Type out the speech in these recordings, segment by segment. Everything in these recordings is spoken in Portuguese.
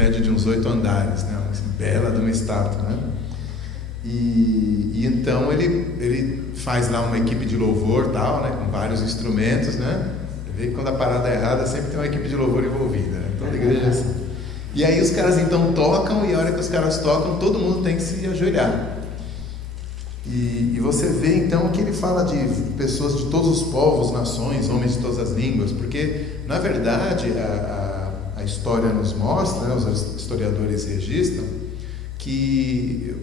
prédio de uns 8 andares, né? Uma bela de uma estátua, né? E então ele faz lá uma equipe de louvor, tal, né? Com vários instrumentos, né? Você vê que quando a parada é errada sempre tem uma equipe de louvor envolvida, né? Toda igreja é assim. E aí os caras então tocam, e a hora que os caras tocam, todo mundo tem que se ajoelhar. E você vê então que ele fala de pessoas de todos os povos, nações, homens de todas as línguas, porque na verdade a história nos mostra, né, os historiadores registram, que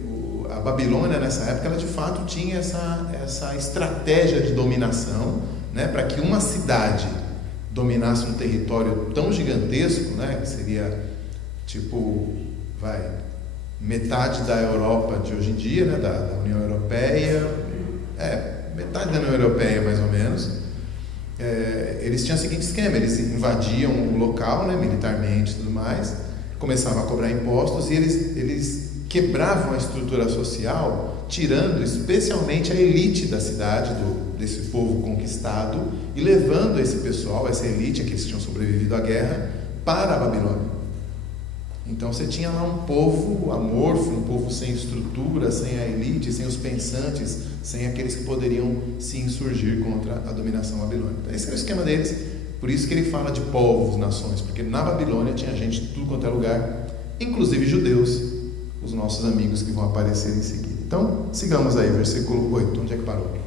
a Babilônia nessa época ela de fato tinha essa estratégia de dominação, né, para que uma cidade dominasse um território tão gigantesco, né, que seria tipo, metade da Europa de hoje em dia, né, da União Europeia, metade da União Europeia mais ou menos. Eles tinham o seguinte esquema: eles invadiam o local, né, militarmente e tudo mais, começavam a cobrar impostos, e eles quebravam a estrutura social, tirando especialmente a elite da cidade, desse povo conquistado, e levando esse pessoal, essa elite, aqueles que tinham sobrevivido à guerra, para a Babilônia. Então você tinha lá um povo amorfo, um povo sem estrutura, sem a elite, sem os pensantes, sem aqueles que poderiam se insurgir contra a dominação babilônica. Então, esse era o esquema deles, por isso que ele fala de povos, nações, porque na Babilônia tinha gente de tudo quanto é lugar, inclusive judeus, os nossos amigos que vão aparecer em seguida. Então, sigamos aí, versículo 8, onde é que parou?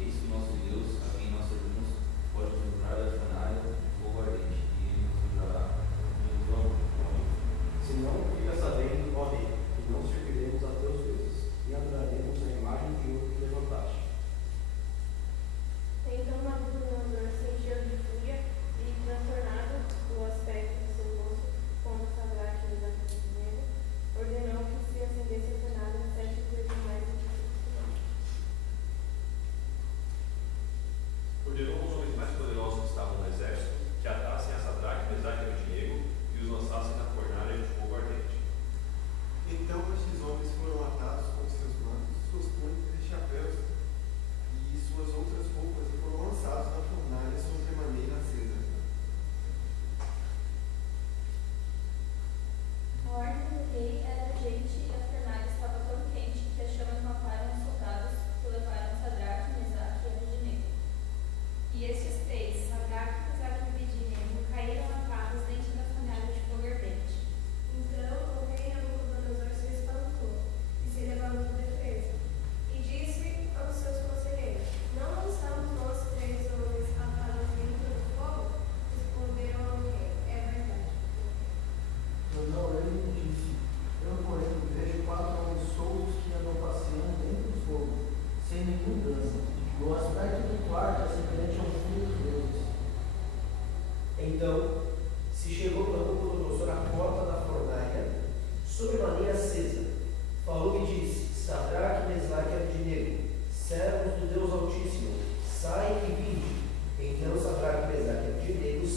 Eis que o nosso Deus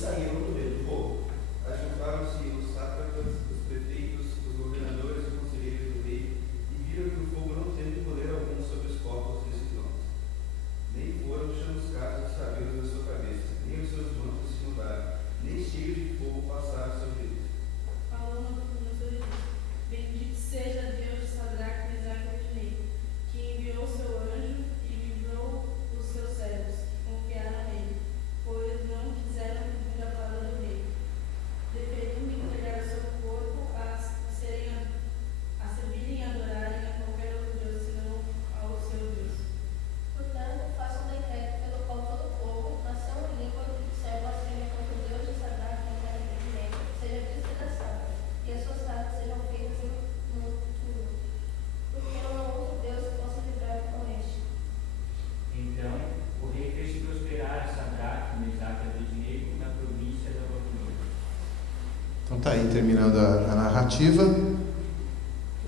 saíram do meio do fogo. Ajuntaram-se os sátrapas, os prefeitos, os governadores e conselheiros do rei, e viram que o fogo não teve poder algum sobre os corpos desses homens. Nem foram chamuscados os cabelos da sua cabeça, nem os seus mantos se mudaram, nem cheios de fogo passaram sobre eles. Falou Nabucodonosor e disse: Bendito seja Deus de Sadraque, Mesaque e Abednego, que enviou seu anjo e livrou os seus servos, que confiaram nele, pois não quiseram cumprir a palavra do rei, preferindo entregar o seu corpo a servirem e adorarem a qualquer outro Deus, senão ao seu Deus. Portanto, faça um decreto pelo qual todo o povo, nação e língua que disser blasfêmia contra o Deus de Sadraque, Mesaque e Abednego, seja despedaçado, e as suas casas sejam feitas no túmulo, porque não há outro Deus que possa livrar com este. Então o rei fez prosperar Sadraque, Mesaque e Abednego na província da Babilônia. Então tá aí, terminando a narrativa.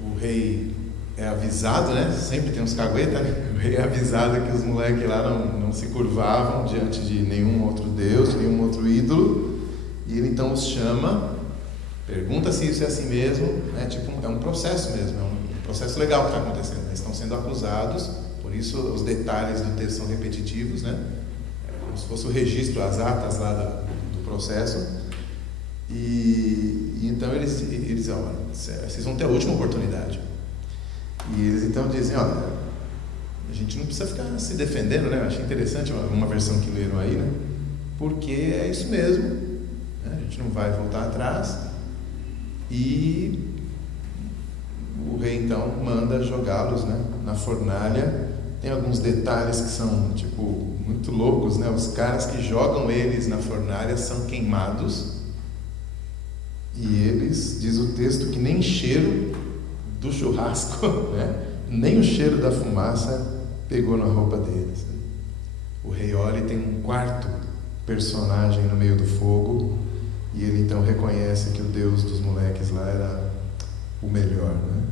O rei é avisado, né? Sempre tem uns caguetas, né? O rei é avisado que os moleques lá não se curvavam diante de nenhum outro Deus, de nenhum outro ídolo. E ele então os chama, pergunta se isso é assim mesmo, né? Tipo, é um processo mesmo, é um processo legal que está acontecendo. Eles estão sendo acusados, por isso os detalhes do texto são repetitivos, né? É como se fosse o registro, as atas lá do processo. E então eles olha, vocês vão ter a última oportunidade. E eles então dizem, olha, a gente não precisa ficar se defendendo, né? Eu achei interessante uma versão que leram aí, né? Porque é isso mesmo, né? A gente não vai voltar atrás. E o rei então manda jogá-los, né, na fornalha. Tem alguns detalhes que são tipo muito loucos, né? Os caras que jogam eles na fornalha são queimados. E eles, diz o texto, que nem cheiro do churrasco, né? Nem o cheiro da fumaça pegou na roupa deles. O rei olha e tem um quarto personagem no meio do fogo, e ele então reconhece que o Deus dos moleques lá era o melhor, né?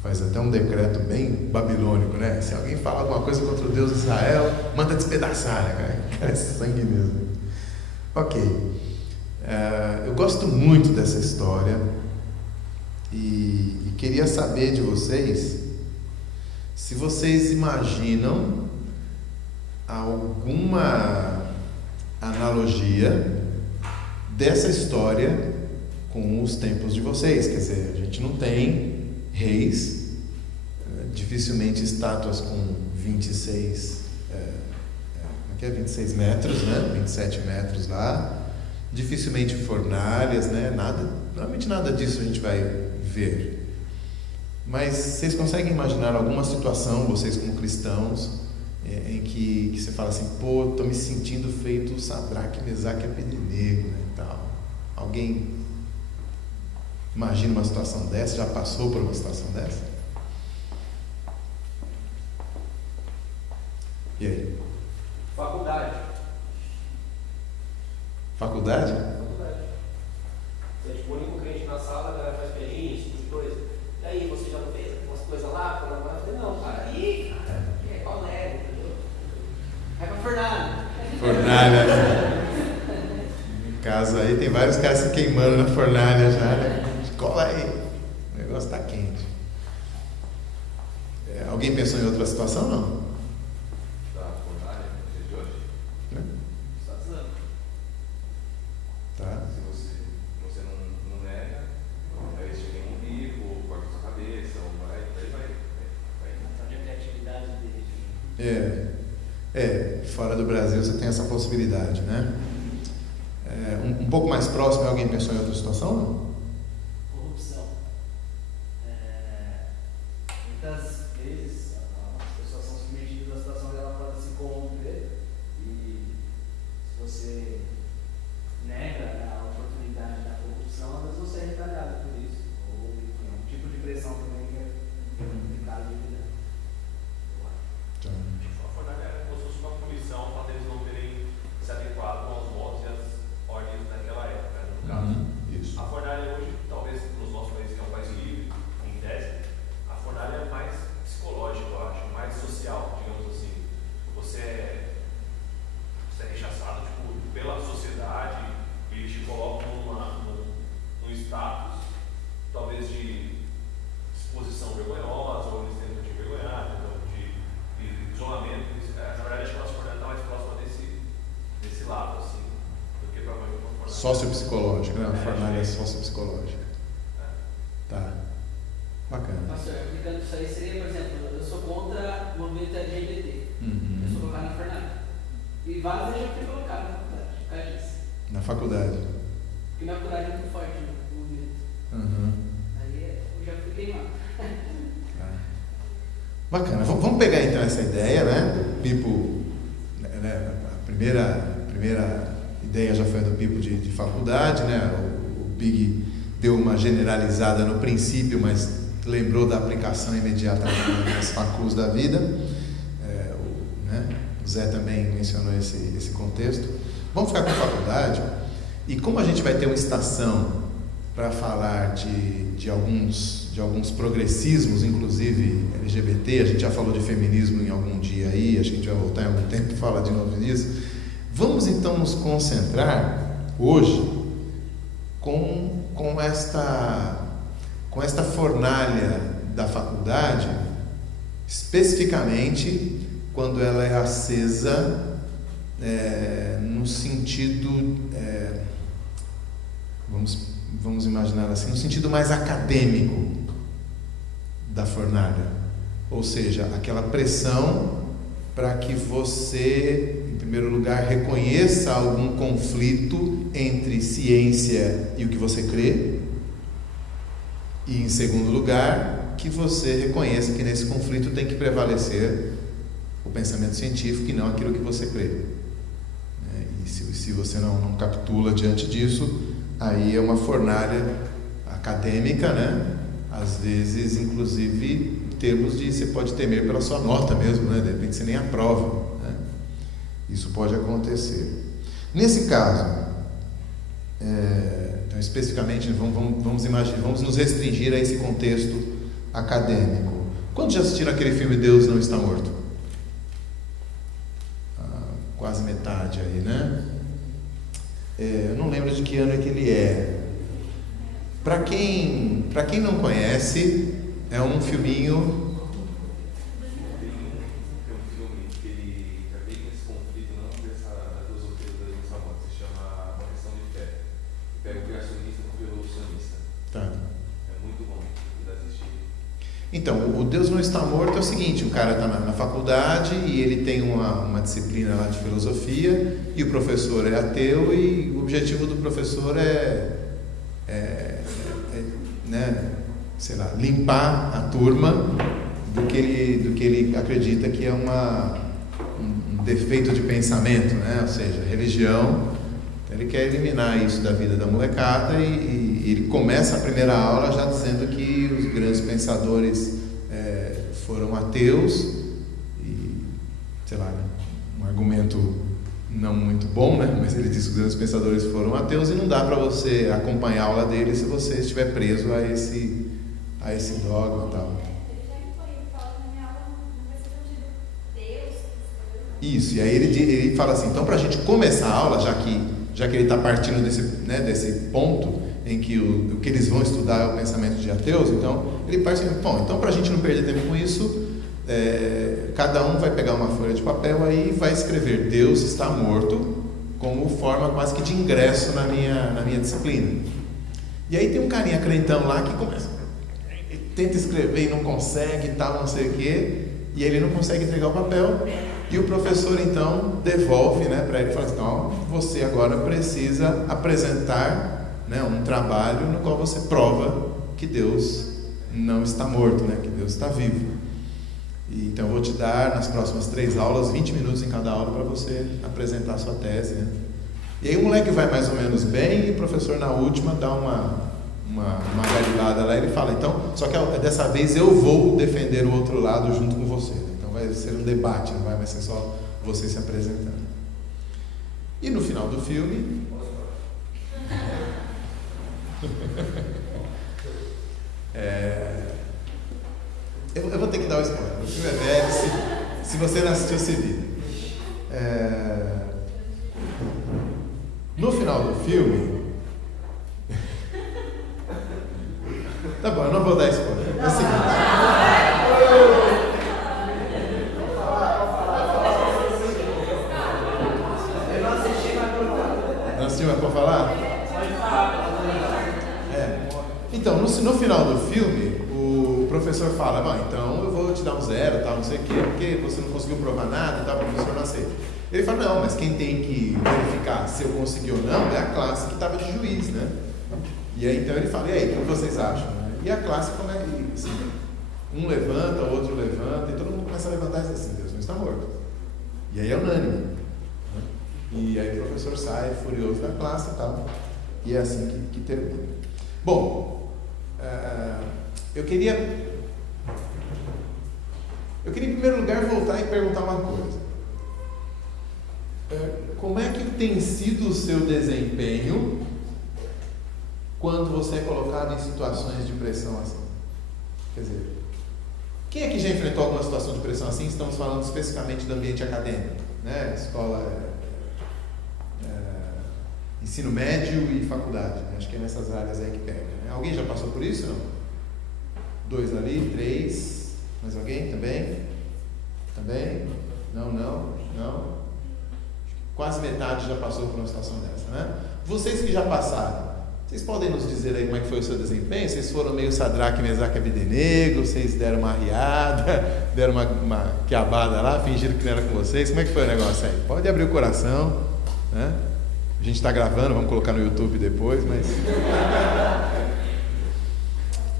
Faz até um decreto bem babilônico, né? Se alguém fala alguma coisa contra o Deus de Israel, manda despedaçar, né? Cara, é sangue mesmo. Ok. Eu gosto muito dessa história e queria saber de vocês se vocês imaginam alguma analogia dessa história com os tempos de vocês. Quer dizer, a gente não tem reis, dificilmente estátuas com 26 metros, né? 27 metros lá. Dificilmente fornalhas, né? Normalmente nada disso a gente vai ver. Mas vocês conseguem imaginar alguma situação, vocês como cristãos, em que você fala assim, pô, estou me sentindo feito Sadraque, Mesaque e Abednego, né, e tal. Alguém imagina uma situação dessa? Já passou por uma situação dessa? E aí? Faculdade. Faculdade? Você é tipo o único crente na sala, a galera faz pelinha, esse tipo de coisa. E aí, você já não fez umas coisas lá? Eu falei, não, cara, aí, cara, qual é? Entendeu? Vai pra fornalha. Fornalha. Em casa aí tem vários caras se queimando na fornalha já, né? Cola aí. O negócio está quente. Alguém pensou em outra situação, não? Da fornalha, no dia de hoje? Né? Está dizendo. Tá. Se você não nega, aí eles te queimam vivo, corta sua cabeça, ou vai. Onde a criatividade deles. Fora do Brasil você tem essa possibilidade, né? Um pouco mais próximo, alguém pensou em outra situação, não? Corrupção. Muitas vezes as pessoas são submetidas à situação onde ela pode se corromper, e se você nega a oportunidade da corrupção, às vezes você é retalhado por isso, ou é um tipo de pressão também que é complicado de lidar. A fornalha era como se fosse uma punição para eles não terem se adequado aos modos e às ordens daquela época, no caso. Isso. A fornalha sociopsicológica, né? Uma fornalha sociopsicológica. Tá. Bacana. Pastor, aplicando isso aí seria, por exemplo, eu sou contra o movimento LGBT. Uhum. Eu sou colocado na fornalha. E vários eu já fui colocado na faculdade, por causa disso. Na faculdade. Porque minha faculdade é muito forte no movimento. Uhum. Aí eu já fui queimado. Bacana. Vamos pegar então essa ideia, né? O Pipo, né? A primeira ideia já foi a do Pipo de faculdade, né? O Big deu uma generalizada no princípio, mas lembrou da aplicação imediata nas facus da vida. O Zé também mencionou esse contexto. Vamos ficar com a faculdade. E como a gente vai ter uma estação para falar de alguns progressismos, inclusive LGBT, a gente já falou de feminismo em algum dia aí, acho que a gente vai voltar em algum tempo e falar de novo nisso. Vamos então nos concentrar hoje com esta fornalha da faculdade, especificamente quando ela é acesa no sentido, vamos imaginar assim, no sentido mais acadêmico da fornalha, ou seja, aquela pressão para que você, em primeiro lugar, reconheça algum conflito entre ciência e o que você crê, e em segundo lugar, que você reconheça que nesse conflito tem que prevalecer o pensamento científico e não aquilo que você crê. E se você não capitula diante disso, aí é uma fornalha acadêmica, né? Às vezes, inclusive, em termos de você pode temer pela sua nota mesmo, né? De repente você nem aprova, né? Isso pode acontecer. Nesse caso, então, especificamente, vamos nos restringir a esse contexto acadêmico. Quantos já assistiram aquele filme Deus Não Está Morto? Quase metade aí, né? Eu não lembro de que ano é que ele é. Para quem não conhece, é um filminho. Tem um filme que ele já vem nesse conflito, não da filosofia do Deus Não Está Morto, se chama Uma Questão de Fé. Pega o criacionista com o evolucionista. Tá. É muito bom de assistir. Então, o Deus Não Está Morto é o seguinte: o cara está na faculdade e ele tem uma disciplina lá de filosofia e o professor é ateu e o objetivo do professor né, sei lá, limpar a turma do que ele acredita que é um defeito de pensamento, né? Ou seja, religião. Então ele quer eliminar isso da vida da molecada e ele começa a primeira aula já dizendo que os grandes pensadores foram ateus e, sei lá, um argumento não muito bom, né? Mas ele diz que os grandes pensadores foram ateus e não dá para você acompanhar a aula dele se você estiver preso a esse dogma e tal. Isso, e aí ele fala assim, então para a gente começar a aula, já que ele está partindo desse ponto em que o que eles vão estudar é o pensamento de ateus, então ele parte assim, bom, então para a gente não perder tempo com isso, cada um vai pegar uma folha de papel aí e vai escrever Deus está morto como forma quase que de ingresso na minha disciplina. E aí tem um carinha crentão lá que começa, tenta escrever e não consegue e tal, não sei o quê, e ele não consegue entregar o papel, e o professor então devolve, né, para ele e fala assim, então, você agora precisa apresentar, né, um trabalho no qual você prova que Deus não está morto, né, que Deus está vivo. E, então eu vou te dar nas próximas 3 aulas 20 minutos em cada aula para você apresentar a sua tese, né? E aí o moleque vai mais ou menos bem e o professor na última dá uma garilhada lá e ele fala, então, só que dessa vez eu vou defender o outro lado junto com você, né? Então vai ser um debate, não vai ser só você se apresentando. E no final do filme eu vou ter que dar um spoiler. O filme é velho, se você não assistiu, se vira. No final do filme, tá bom, eu não vou dar spoiler. É o seguinte. Não assisti, mas pode falar? Então, no final do filme, o professor fala, bom, então eu vou te dar um 0, tal, não sei o quê, porque você não conseguiu provar nada e tal, o professor não aceita. Ele fala, não, mas quem tem que verificar se eu consegui ou não é a classe que estava de juiz, né? E aí, então ele fala, e aí, o que vocês acham? E a classe começa, assim, um levanta, o outro levanta, e todo mundo começa a levantar e diz assim, Deus não está morto. E aí é unânime. Né? E aí o professor sai furioso da classe e tal, e é assim que termina. Bom, eu queria em primeiro lugar voltar e perguntar uma coisa. Como é que tem sido o seu desempenho quando você é colocado em situações de pressão assim? Quer dizer, quem aqui já enfrentou alguma situação de pressão assim? Estamos falando especificamente do ambiente acadêmico, né? Escola, ensino médio e faculdade, né? Acho que é nessas áreas aí que pega, né? Alguém já passou por isso? Não? 2 ali, 3, mais alguém também? Também? Não. Quase metade já passou por uma situação dessa, né? Vocês que já passaram, vocês podem nos dizer aí como é que foi o seu desempenho? Vocês foram meio Sadraque, Mesaque e Abdenego? Vocês deram uma riada, deram uma quiabada lá, fingiram que não era com vocês? Como é que foi o negócio aí? Pode abrir o coração, né? A gente está gravando, vamos colocar no YouTube depois, mas...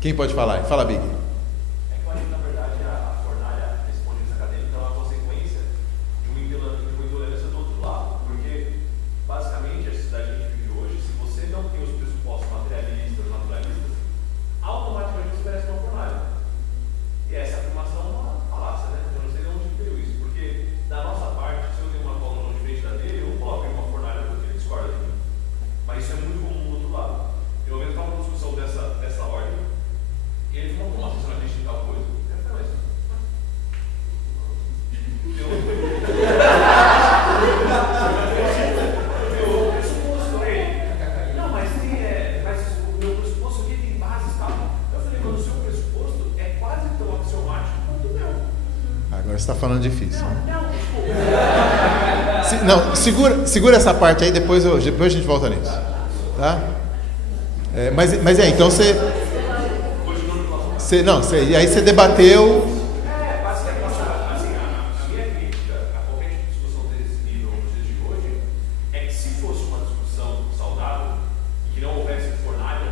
Quem pode falar aí? Fala, Big. Na verdade, a fornalha responde acadêmica é uma consequência de uma intolerância do outro lado, porque basicamente a sociedade que a gente vive hoje, se você não tem os pressupostos materialistas, naturalistas, automaticamente você merece uma fornalha. E essa afirmação é uma falácia, né? Eu não sei de onde veio isso, porque da nossa parte, se eu tenho uma coluna diferente da dele, eu não vou abrir uma fornalha porque ele discorda de mim. Mas isso é muito comum do outro lado. Eu mesmo estava numa discussão dessa ordem, e ele falou, como você não acredita em tal coisa? Eu falei, eu pressuposto ele. Não, mas o meu pressuposto aqui tem bases e tal. Eu falei, mas o seu pressuposto é quase tão axiomático quanto o meu. Agora você está falando difícil. Não, Não, segura essa parte aí, depois a gente volta nisso. Tá? Mas então você... e aí você debateu. Basicamente, assim, a minha crítica a qualquer tipo de discussão desse nível nos dias de hoje é que se fosse uma discussão saudável e que não houvesse fornalha,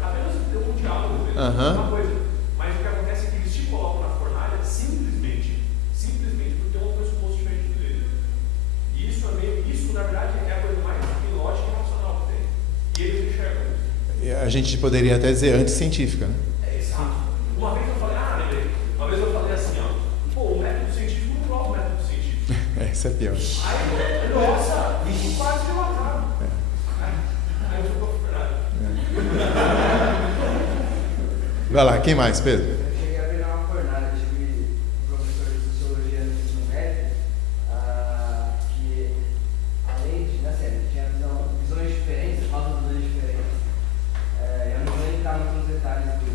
apenas ter um diálogo mesmo, uma coisa. Mas o que acontece é que eles te colocam na fornalha simplesmente porque tem um pressuposto diferente dele. E isso na verdade é a coisa mais ilógica e racional que tem. E eles enxergam isso. A gente poderia até dizer anticientífica, né? Uma vez eu falei assim, ó, o método científico não prova o método científico. Isso é pior. Aí, nossa, quase me mataram. Aí eu fui pra Vai lá, quem mais, Pedro? Eu cheguei a virar uma fornalha, tive um professor de sociologia no ensino médio, que além de, na série, tinha visões diferentes, falta de visões diferentes. Eu não vou entrar muito nos detalhes do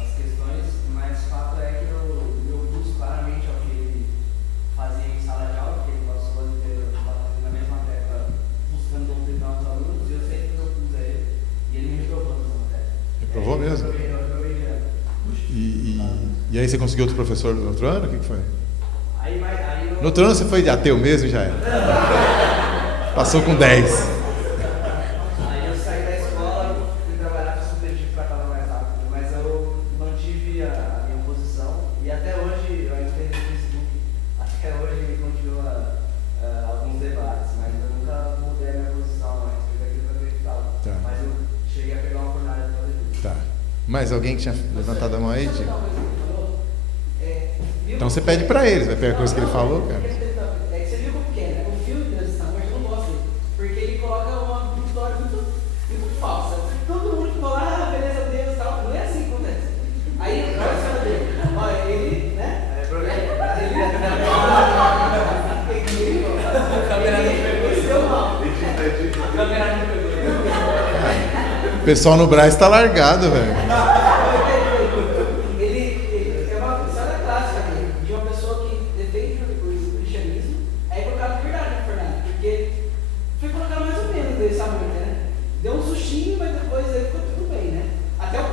as questões, mas o fato é que meu curso claramente é o que ele fazia em sala de aula, porque ele passou o ano inteiro batendo na mesma tecla, buscando doutrinar os alunos, e eu sempre propus a ele, e ele me reprovou nessa matéria. Reprovou mesmo? Eu reprovei direto. E aí você conseguiu outro professor no outro ano? O que foi? Aí No outro ano você foi de ateu mesmo e já era? Passou com 10. Aí eu saí da escola, fui trabalhar com supletivo para acabar mais rápido, mas eu mantive a minha posição e até hoje, eu ainda tenho no Facebook, até hoje continua alguns debates, mas eu nunca mudei a minha posição a respeito daquilo que eu acreditava. Tá. Mas eu cheguei a pegar uma fornalha de fazer isso. Tá. Mais alguém que tinha levantado a mão aí? Diego? Não, mas ele falou, Então você pede pra eles, vai pegar a coisa que ele falou, cara. É que você viu como que é, né? O filme de transição, mas eu não gosto dele. Porque ele coloca uma história muito falsa. Todo mundo que fala, beleza, Deus e tal. Não é assim que acontece. Aí, olha a história dele. Olha, ele, né? É problema. A câmera não pegou isso, deu mal. A câmera não pegou isso. O pessoal no Brás tá largado, velho. Ele é uma história clássica de uma pessoa que defende o cristianismo, aí colocaram de verdade na Fernanda, porque foi colocado mais ou menos dessa maneira, né? Deu um sustinho, mas depois aí ficou tudo bem, né? Até o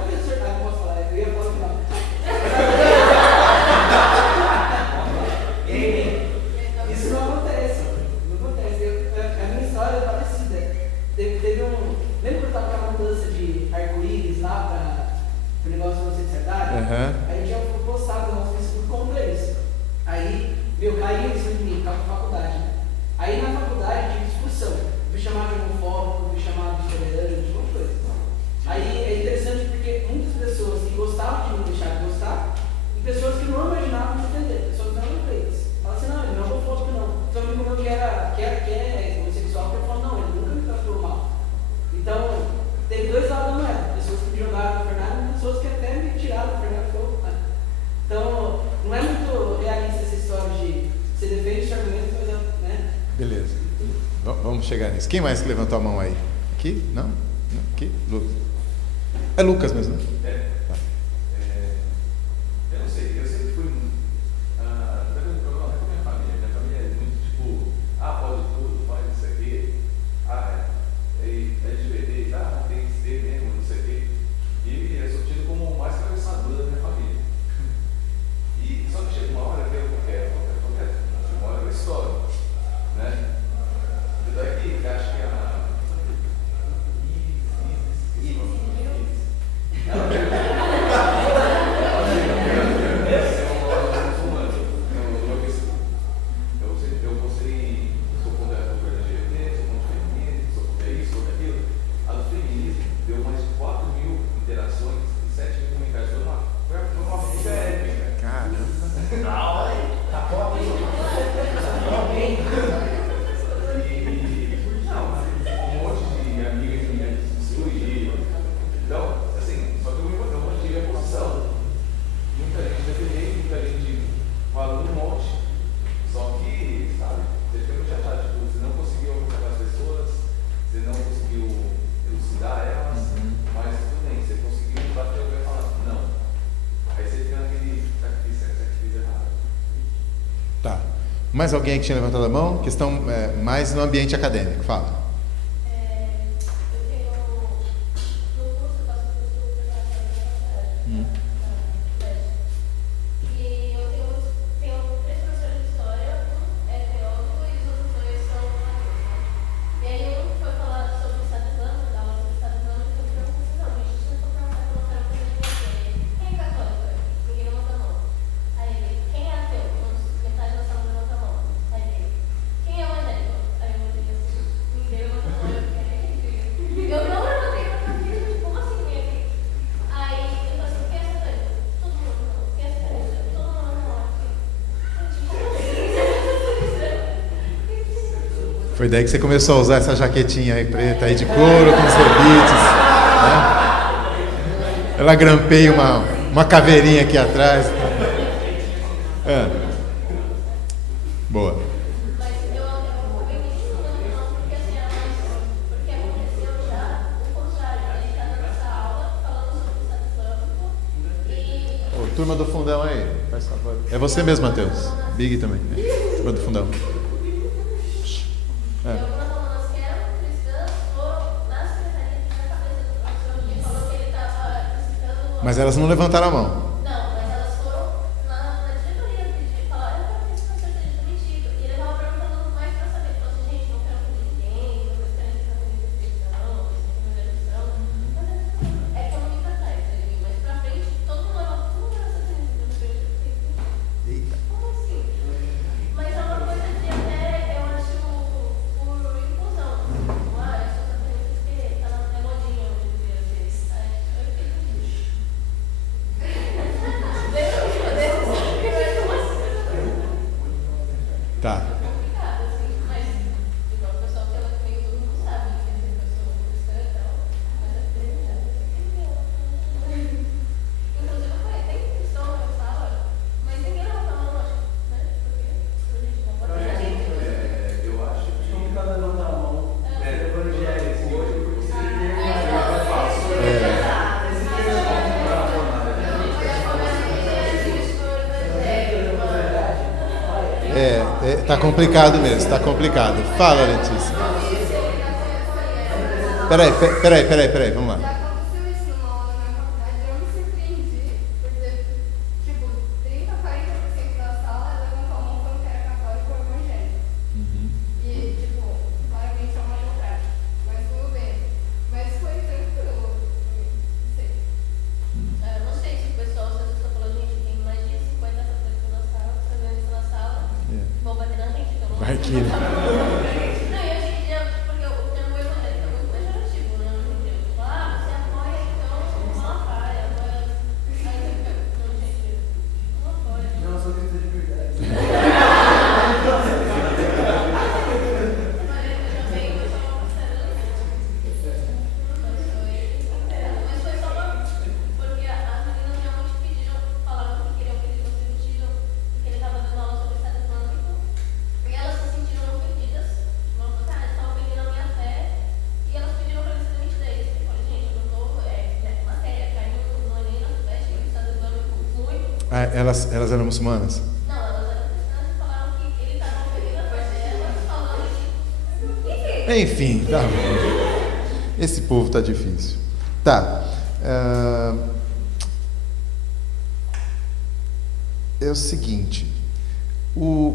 vamos chegar nisso. Quem mais que levantou a mão aí? Aqui? Não? Não? Aqui? Lucas. É Lucas mesmo, né? Eu não sei, eu sempre fui até com minha família. Minha família é muito tipo, pode tudo, faz isso aqui, LGBT, tem que ser mesmo, não sei o quê. E eu sou tido como o mais cabeçador da minha família. E só que chega uma hora que acontece, uma hora eu estouro, né? Então é que acho que Mais alguém que tinha levantado a mão? Questão mais no ambiente acadêmico. Fala. Foi daí que você começou a usar essa jaquetinha aí preta aí de couro com os rebites, né? Ela grampeia uma caveirinha aqui atrás. Boa. Turma do fundão aí, faz favor. É você mesmo, Matheus. Big também. Turma do fundão. Mas elas não levantaram a mão. Não, mas elas foram na diretoria pedir, falaram, eu quero que esse professor seja demitido. E ele estava perguntando mais para saber, falou assim, gente, não quero que ninguém, não quero que ninguém inscrição, mas é que eu não vim para trás, mas para frente, todo mundo levava tudo para essa frente. Eita. Como assim? Mas é uma coisa de até, eu acho, por inclusão. Não é só para frente, porque tá na modinha hoje em dia, às vezes. Tá. Tá complicado mesmo, tá complicado. Fala, Letícia. Peraí, vamos lá. Já aconteceu isso numa aula na faculdade, eu me surpreendi, porque, tipo, 30, 40% da sala levantou a mão falando que era católico ou evangélico. E, tipo, claramente é uma democrática, mas tudo bem. Mas foi tranquilo, não sei. Eu não sei se o pessoal, se a pessoa falou, gente, tem mais de 50 católicos na sala, fazendo isso na sala, vão bater na gente, então não. Vai que... Não, e hoje em dia, porque o termo evangélico é muito pejorativo, né? Hoje em dia. Você apoia, então, não apoia, apoia. Aí você fica, não, gente, não apoia. Não, eu sou cristã de verdade. Mas foi só porque as meninas realmente pediram, falaram que queriam que ele fosse demitido, porque ele estava dando aula sobre Estado Islâmico, e elas se sentiram ofendidas Elas eram muçulmanas? Não, elas eram cristãs e falaram que ele estava ofendendo a fé delas, falando que... Enfim, tá bom. Esse povo tá difícil. Tá. É o seguinte,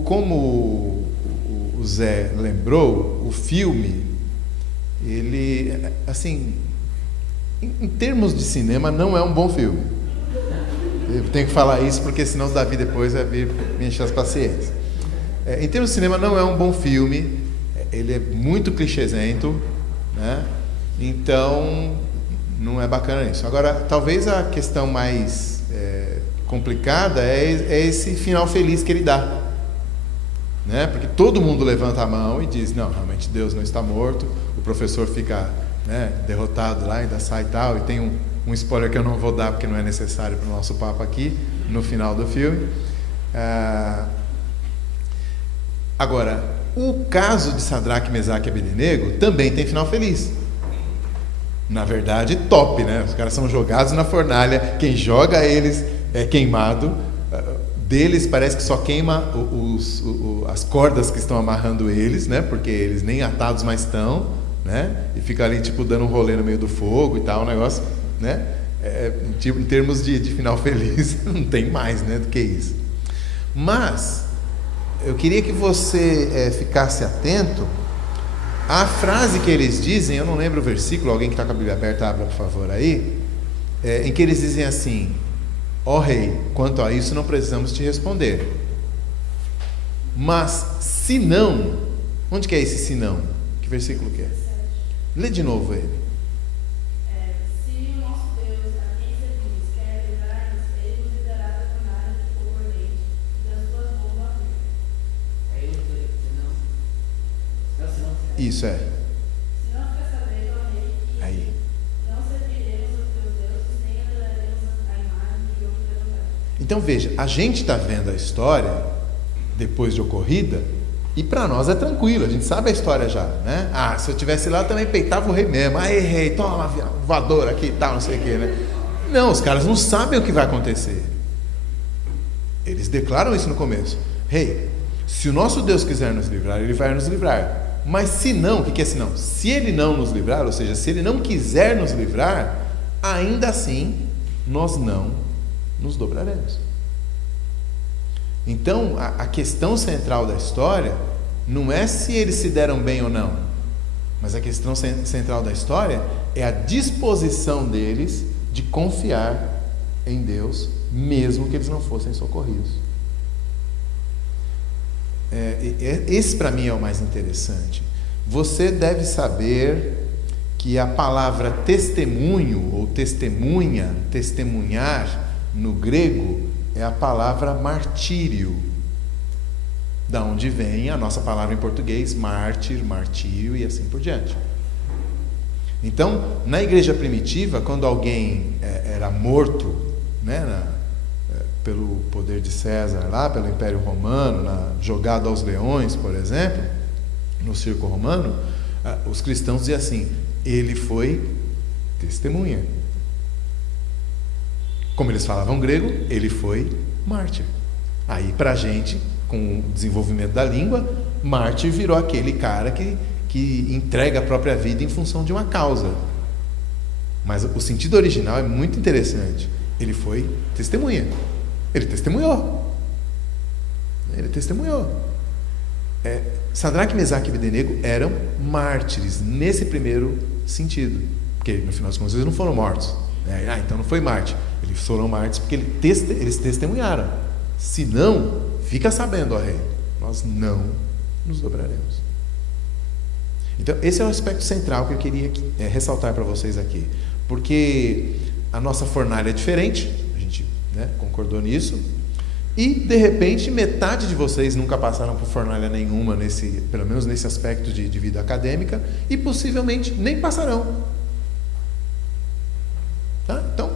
como o Zé lembrou, o filme, ele, assim, em termos de cinema, não é um bom filme. Eu tenho que falar isso porque senão o Davi depois vai vir me encher as paciências. Em termos de cinema, não é um bom filme, ele é muito clichêzento, né? Então, não é bacana isso. Agora, talvez a questão mais complicada é esse final feliz que ele dá, né? Porque todo mundo levanta a mão e diz, não, realmente Deus não está morto. O professor fica, né, derrotado lá, ainda sai e tal, e tem um spoiler que eu não vou dar porque não é necessário para o nosso papo aqui, no final do filme. Agora, o caso de Sadraque, Mesaque e Abednego também tem final feliz. Na verdade, top, né? Os caras são jogados na fornalha, quem joga eles é queimado. Deles parece que só queima as cordas que estão amarrando eles, né? Porque eles nem atados mais estão, né? E fica ali tipo dando um rolê no meio do fogo e tal, um negócio, né? Em termos de final feliz, não tem mais, né, do que isso. Mas eu queria que você ficasse atento à frase que eles dizem. Eu não lembro o versículo, alguém que está com a Bíblia aberta, abra por favor aí, em que eles dizem assim: ó rei, quanto a isso não precisamos te responder. Mas se não, onde que é esse se não? Que versículo que é? Lê de novo ele. Se o nosso Deus, a quem servimos, quer livrar-nos, ele nos livrará da fornalha do fogo ardente e das suas bombas ardentes. Aí eu falei, não. Isso é. Se não ficar sabendo, ó rei, que Aí. não serviremos aos teus deuses, nem adoraremos a imagem de outro levantar. Então veja, a gente está vendo a história depois de ocorrida e para nós é tranquilo, a gente sabe a história já, né? Se eu tivesse lá eu também peitava o rei mesmo. Aí rei, toma voadora aqui e tal, não sei o que, né? Não, os caras não sabem o que vai acontecer. Eles declaram isso no começo: rei, se o nosso Deus quiser nos livrar, ele vai nos livrar. Mas se não, o que é se não? Se ele não nos livrar, ou seja, se ele não quiser nos livrar, ainda assim nós não nos dobraremos. Então, a questão central da história não é se eles se deram bem ou não, mas a questão central da história é a disposição deles de confiar em Deus, mesmo que eles não fossem socorridos. Esse para mim é o mais interessante. Você deve saber que a palavra testemunho ou testemunha, testemunhar, no grego, é a palavra martírio, da onde vem a nossa palavra em português, mártir, martírio e assim por diante. Então, na igreja primitiva, quando alguém era morto, né, pelo poder de César lá, pelo Império Romano, jogado aos leões, por exemplo, no circo romano, os cristãos diziam assim: ele foi testemunha. Como eles falavam grego, ele foi mártir. Aí, para a gente, com o desenvolvimento da língua, mártir virou aquele cara que entrega a própria vida em função de uma causa. Mas o sentido original é muito interessante. Ele foi testemunha. Ele testemunhou. Sadraque, Mesaque e Abednego eram mártires nesse primeiro sentido, porque no final das contas eles não foram mortos. Então não foi mártir. Eles foram mártires porque eles testemunharam. Se não, fica sabendo, ó rei, nós não nos dobraremos. Então esse é o aspecto central que eu queria ressaltar para vocês aqui, porque a nossa fornalha é diferente, a gente, né, concordou nisso. E, de repente, metade de vocês nunca passaram por fornalha nenhuma, pelo menos nesse aspecto de vida acadêmica, e possivelmente nem passarão. Tá? Então,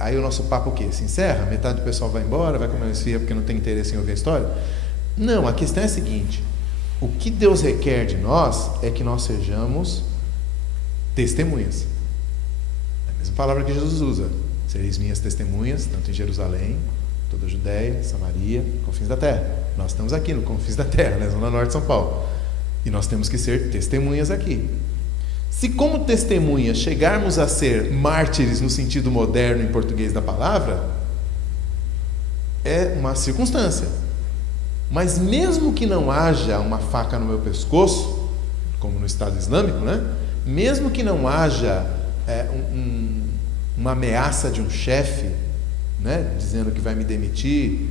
aí o nosso papo o quê? Se encerra? Metade do pessoal vai embora, vai comer uma esfirra porque não tem interesse em ouvir a história? Não, a questão é a seguinte: o que Deus requer de nós é que nós sejamos testemunhas. É a mesma palavra que Jesus usa: sereis minhas testemunhas, tanto em Jerusalém, toda a Judéia, Samaria, confins da terra. Nós estamos aqui no confins da terra, na zona norte de São Paulo. E nós temos que ser testemunhas aqui. Se como testemunhas chegarmos a ser mártires no sentido moderno em português da palavra, é uma circunstância. Mas mesmo que não haja uma faca no meu pescoço, como no Estado Islâmico, né? Mesmo que não haja uma ameaça de um chefe, né? Dizendo que vai me demitir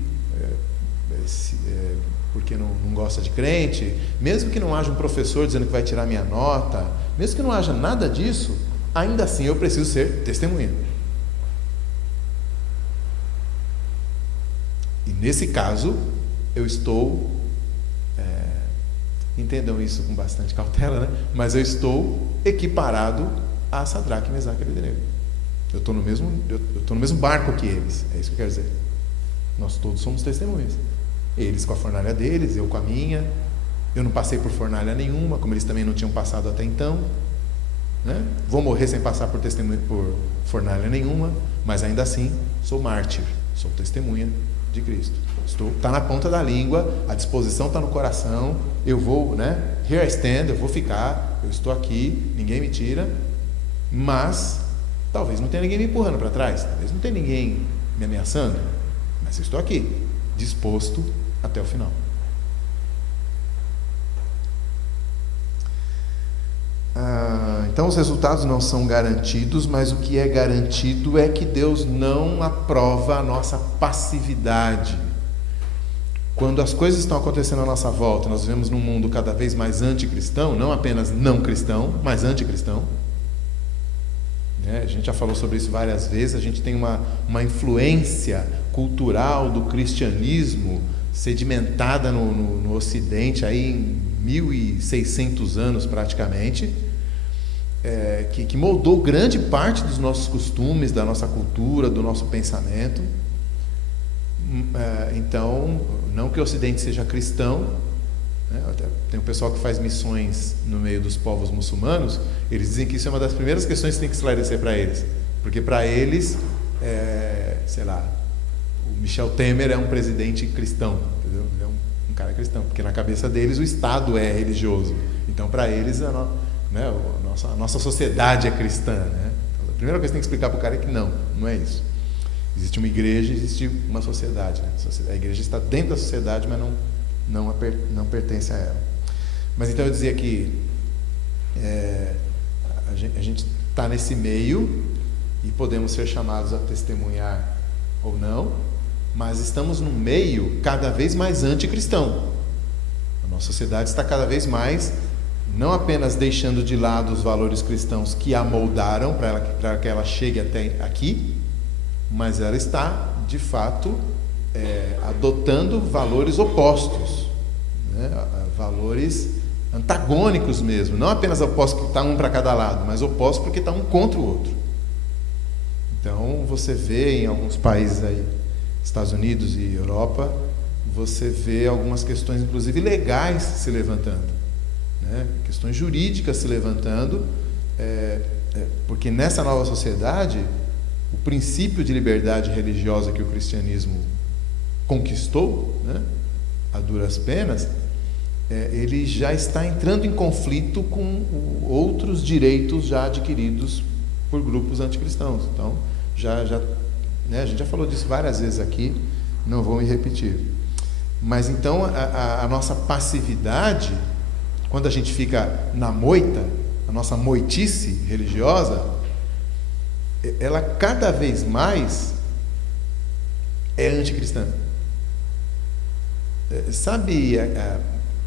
porque não gosta de crente, mesmo que não haja um professor dizendo que vai tirar minha nota, mesmo que não haja nada disso, ainda assim eu preciso ser testemunha. E nesse caso, eu estou, entendam isso com bastante cautela, né? Mas eu estou equiparado a Sadraque, Mesaque e Abednego. Eu estou no mesmo barco que eles, é isso que eu quero dizer. Nós todos somos testemunhas. Eles com a fornalha deles, eu com a minha. Eu não passei por fornalha nenhuma, como eles também não tinham passado até então, né? Vou morrer sem passar por fornalha nenhuma, mas ainda assim sou mártir, sou testemunha de Cristo. Está na ponta da língua, a disposição está no coração. Eu vou, né? Here I stand, eu vou ficar, eu estou aqui, ninguém me tira. Mas talvez não tenha ninguém me empurrando para trás, talvez não tenha ninguém me ameaçando, mas eu estou aqui, disposto até o final. Então os resultados não são garantidos, mas o que é garantido é que Deus não aprova a nossa passividade. Quando as coisas estão acontecendo à nossa volta, nós vivemos num mundo cada vez mais anticristão, não apenas não cristão, mas anticristão. A gente já falou sobre isso várias vezes. A gente tem uma influência cultural do cristianismo sedimentada no Ocidente aí em 1600 anos praticamente, que moldou grande parte dos nossos costumes, da nossa cultura, do nosso pensamento. Então, não que o Ocidente seja cristão, né? Tem um pessoal que faz missões no meio dos povos muçulmanos. Eles dizem que isso é uma das primeiras questões que tem que esclarecer para eles, porque para eles, sei lá, o Michel Temer é um presidente cristão, entendeu? Ele é um cara cristão, porque na cabeça deles o Estado é religioso. Então, para eles, a nossa sociedade é cristã, né? Então, a primeira coisa que tem que explicar para o cara é que não é isso. Existe uma igreja, existe uma sociedade, né? A igreja está dentro da sociedade, mas não pertence a ela. Mas então eu dizia que a gente está nesse meio e podemos ser chamados a testemunhar ou não, mas estamos num meio cada vez mais anticristão. A nossa sociedade está cada vez mais, não apenas deixando de lado os valores cristãos que a moldaram para que ela chegue até aqui, mas ela está, de fato, adotando valores opostos, né? Valores antagônicos mesmo, não apenas opostos que está um para cada lado, mas opostos porque está um contra o outro. Então você vê em alguns países aí, Estados Unidos e Europa, você vê algumas questões inclusive legais se levantando, né? Questões jurídicas se levantando, porque nessa nova sociedade o princípio de liberdade religiosa que o cristianismo conquistou, né, a duras penas, ele já está entrando em conflito com outros direitos já adquiridos por grupos anticristãos. Então, a gente já falou disso várias vezes aqui, não vou me repetir. Mas então a nossa passividade, quando a gente fica na moita, a nossa moitice religiosa, ela cada vez mais é anticristã. Sabe,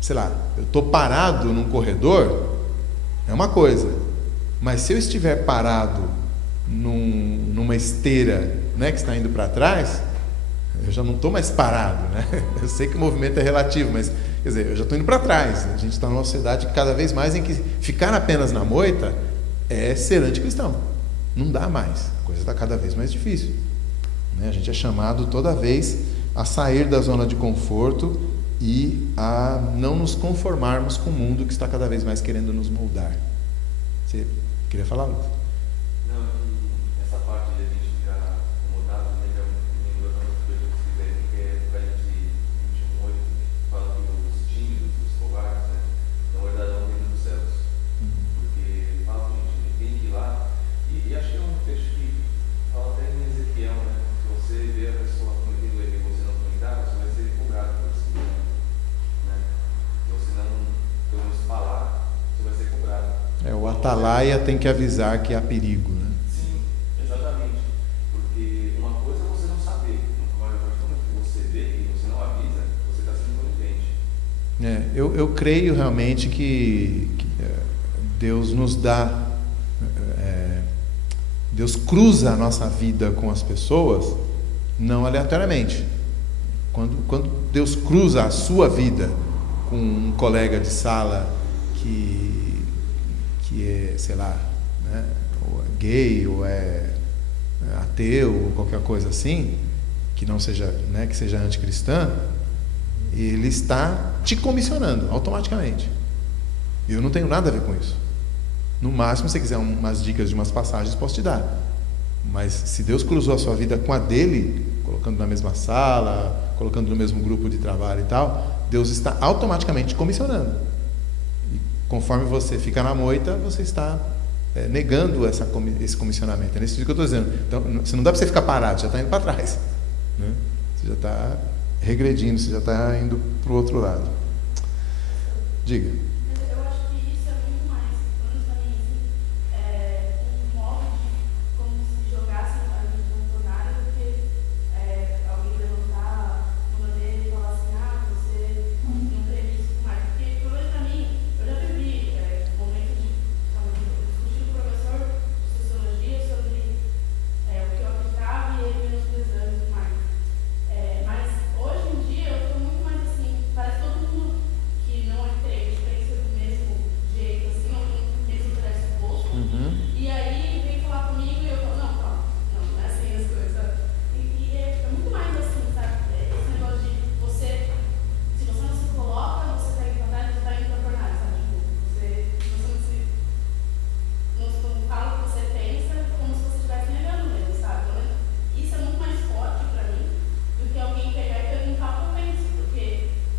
sei lá, eu estou parado num corredor, é uma coisa, mas se eu estiver parado numa esteira, né, que está indo para trás, eu já não estou mais parado, né? Eu sei que o movimento é relativo, mas quer dizer, eu já estou indo para trás. A gente está numa sociedade cada vez mais em que ficar apenas na moita é ser anticristão. Não dá mais, a coisa está cada vez mais difícil, né? A gente é chamado toda vez a sair da zona de conforto e a não nos conformarmos com o mundo que está cada vez mais querendo nos moldar. Você queria falar, Lucas? Não, essa parte de a gente ficar acomodado, me lembra tantas coisas que se vê atalaia tem que avisar que há perigo, né? Sim, exatamente. Porque uma coisa é você não saber, mas a partir do momento que você vê e você não avisa, você está sendo conivente. Eu creio realmente que Deus nos dá, Deus cruza a nossa vida com as pessoas, não aleatoriamente. Quando Deus cruza a sua vida com um colega de sala que é, sei lá, né, ou é gay, ou é ateu, ou qualquer coisa assim, que não seja, né, que seja anticristã, ele está te comissionando automaticamente. Eu não tenho nada a ver com isso. No máximo, se você quiser umas dicas de umas passagens, posso te dar. Mas se Deus cruzou a sua vida com a dele, colocando na mesma sala, colocando no mesmo grupo de trabalho e tal, Deus está automaticamente te comissionando. E conforme você fica na moita, você está negando esse comissionamento. É nesse sentido que eu estou dizendo. Então, não dá para você ficar parado, já está indo para trás, né? Você já está regredindo, você já está indo para o outro lado. Diga. Eu acho que isso é muito mais, pelo menos para mim, assim, um modo de como se jogasse a gente na fornalha do que alguém levantar a mão dele e falar assim, você não crê nisso mais. Porque, pelo menos para mim, eu já vivi momentos de discutir com o professor de sociologia sobre o que eu acreditava e ele menosprezando e tudo mais. Mas hoje em dia eu estou muito mais assim, parece que todo mundo que não é crente pensa do mesmo jeito, assim, ou com o mesmo pressuposto. E aí vem falar comigo e eu falo, não, não é assim as coisas, sabe? E é muito mais assim, sabe? Esse negócio de você, se você não se coloca, você está indo para trás, você está indo para a fornalha, sabe? Se você não fala o que você pensa, como se você estivesse negando mesmo, sabe? Isso é muito mais forte para mim do que alguém pegar e perguntar o que eu penso, porque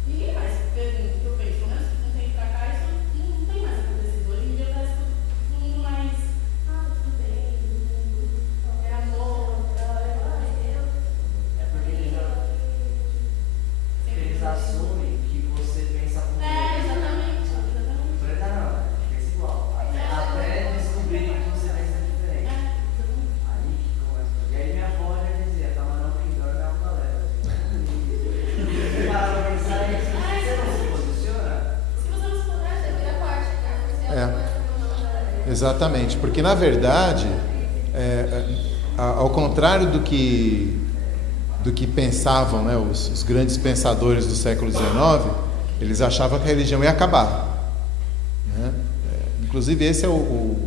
ninguém mais pergunta o que eu penso, pelo menos um tempo pra cá, isso não tem mais acontecido. Hoje em dia parece que todo mundo mais, tudo bem, é amor, É porque eles assumem que você pensa como exatamente. Preta não, pensa igual. Até descobrir que você pensa diferente. Aí que começa. E aí minha avó já dizia, tá mandando quem dorme é uma galera. Você para pra pensar isso, você não se posiciona? Se você não se puder, Você vira parte, né? Exatamente, porque na verdade, ao contrário do que pensavam, né, os grandes pensadores do século XIX, eles achavam que a religião ia acabar, né? Inclusive esse é um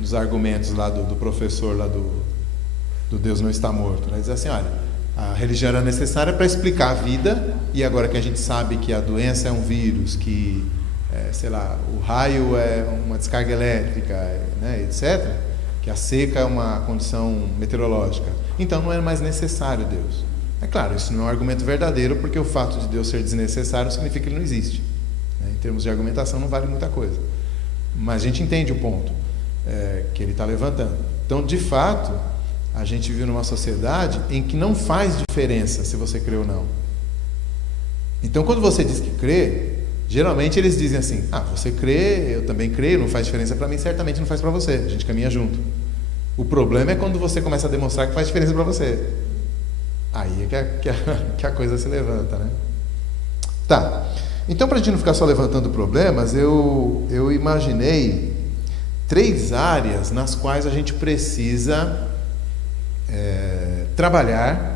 dos argumentos lá do professor lá do Deus não está morto, né? Ele diz assim, olha, a religião era necessária para explicar a vida, e agora que a gente sabe que a doença é um vírus, que sei lá, o raio é uma descarga elétrica, né, etc., que a seca é uma condição meteorológica, então não é mais necessário Deus. É claro, isso não é um argumento verdadeiro, porque o fato de Deus ser desnecessário significa que ele não existe, né? Em termos de argumentação não vale muita coisa, mas a gente entende o ponto que ele está levantando. Então, de fato, a gente vive numa sociedade em que não faz diferença se você crê ou não. Então, quando você diz que crê, geralmente eles dizem assim, você crê, eu também creio, não faz diferença para mim, certamente não faz para você, a gente caminha junto. O problema é quando você começa a demonstrar que faz diferença para você. Aí é que a coisa se levanta, né? Tá, então para a gente não ficar só levantando problemas, eu imaginei 3 áreas nas quais a gente precisa trabalhar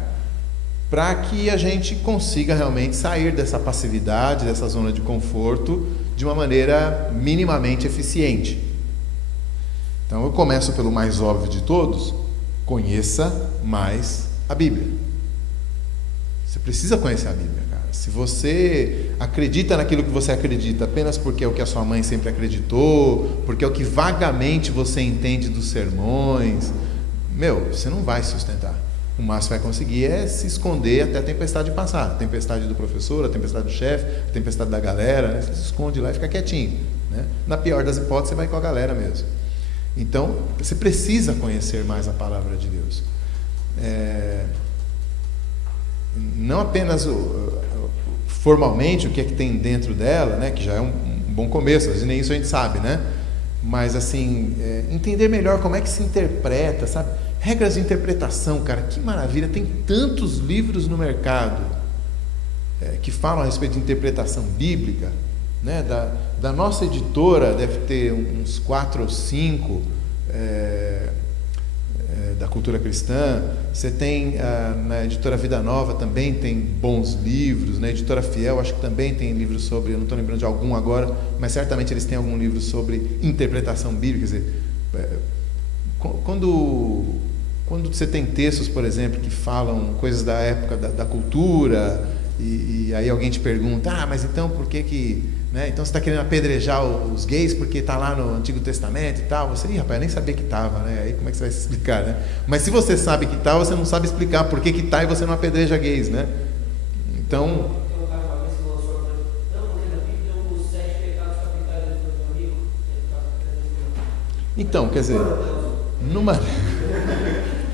para que a gente consiga realmente sair dessa passividade, dessa zona de conforto, de uma maneira minimamente eficiente. Então eu começo pelo mais óbvio de todos: conheça mais a Bíblia. Você precisa conhecer a Bíblia, cara. Se você acredita naquilo que você acredita apenas porque é o que a sua mãe sempre acreditou, porque é o que vagamente você entende dos sermões, você não vai se sustentar. O máximo que vai conseguir é se esconder até a tempestade passar. A tempestade do professor, a tempestade do chefe, a tempestade da galera, né? Você se esconde lá e fica quietinho, né? Na pior das hipóteses, você vai com a galera mesmo. Então, você precisa conhecer mais a palavra de Deus. Não apenas formalmente o que é que tem dentro dela, né? Que já é um bom começo, às vezes nem isso a gente sabe, né? mas assim, entender melhor como é que se interpreta, sabe? Regras de interpretação, cara, que maravilha, tem tantos livros no mercado que falam a respeito de interpretação bíblica, né? Da nossa editora deve ter uns 4 ou 5 da cultura cristã. Você tem na editora Vida Nova também tem bons livros, na editora Fiel acho que também tem livros sobre, eu não estou lembrando de algum agora, mas certamente eles têm algum livro sobre interpretação bíblica. Quer dizer, quando você tem textos, por exemplo, que falam coisas da época da cultura, e aí alguém te pergunta, mas então por que né? Então você está querendo apedrejar os gays porque está lá no Antigo Testamento e tal. Você, rapaz, eu nem sabia que estava, né? Aí como é que você vai se explicar, né? Mas se você sabe que está, você não sabe explicar por que está e você não apedreja gays, né? Então... Então, quer dizer,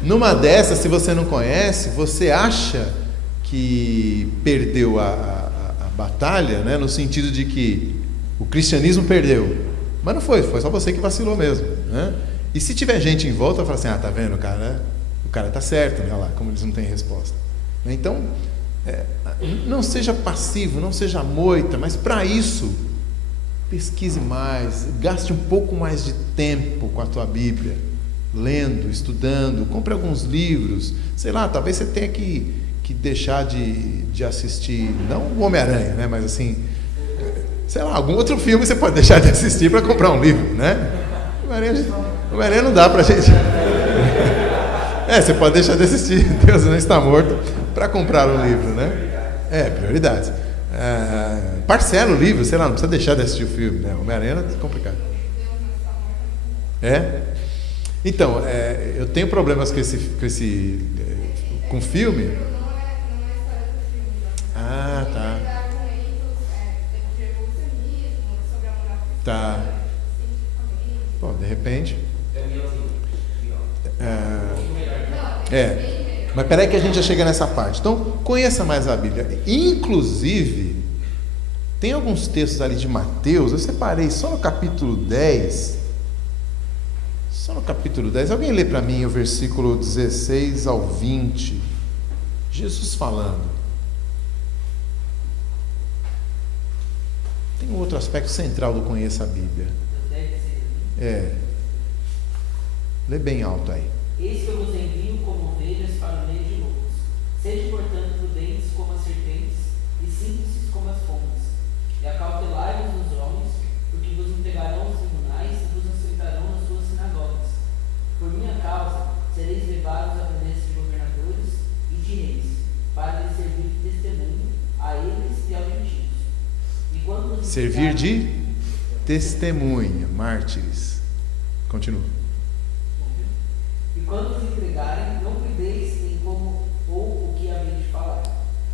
numa dessas, se você não conhece, você acha que perdeu a batalha, né, no sentido de que o cristianismo perdeu, mas não foi só você que vacilou mesmo, né? E se tiver gente em volta, fala assim, tá vendo, cara, né? O cara tá certo, né? Olha lá, como eles não têm resposta. Então, não seja passivo, não seja moita, mas para isso, pesquise mais, gaste um pouco mais de tempo com a tua Bíblia, lendo, estudando, compre alguns livros, sei lá, talvez você tenha que deixar de assistir, não o Homem-Aranha, né? Mas assim, sei lá, algum outro filme você pode deixar de assistir para comprar um livro, né? Homem-Aranha não dá pra gente. Você pode deixar de assistir Deus não está morto para comprar um livro, né? Prioridades. Parcela o livro, sei lá, não precisa deixar de assistir o filme, né? Homem-Aranha é complicado. Então, eu tenho problemas com filme. Tá. Tá. Bom, de repente. Mas peraí que a gente já chega nessa parte. Então, conheça mais a Bíblia. Inclusive, tem alguns textos ali de Mateus, eu separei só no capítulo 10. Só no capítulo 10. Alguém lê para mim o versículo 16 ao 20. Jesus falando. Tem um outro aspecto central do Conheça a Bíblia. Lê bem alto aí. Eis que eu vos envio como ovelhas para o meio de lobos. Sede, portanto, prudentes como as serpentes e simples como as pombas. E acautelai-vos dos homens, porque vos entregarão aos tribunais e vos aceitarão nas suas sinagogas. Por minha causa, sereis levados à presença de governadores e de reis, para lhes servir de testemunho a eles e aos gentios. Servir de testemunha, mártires. Continua. E quando vos entregarem, não cuideis em como ou o que haveis de falar,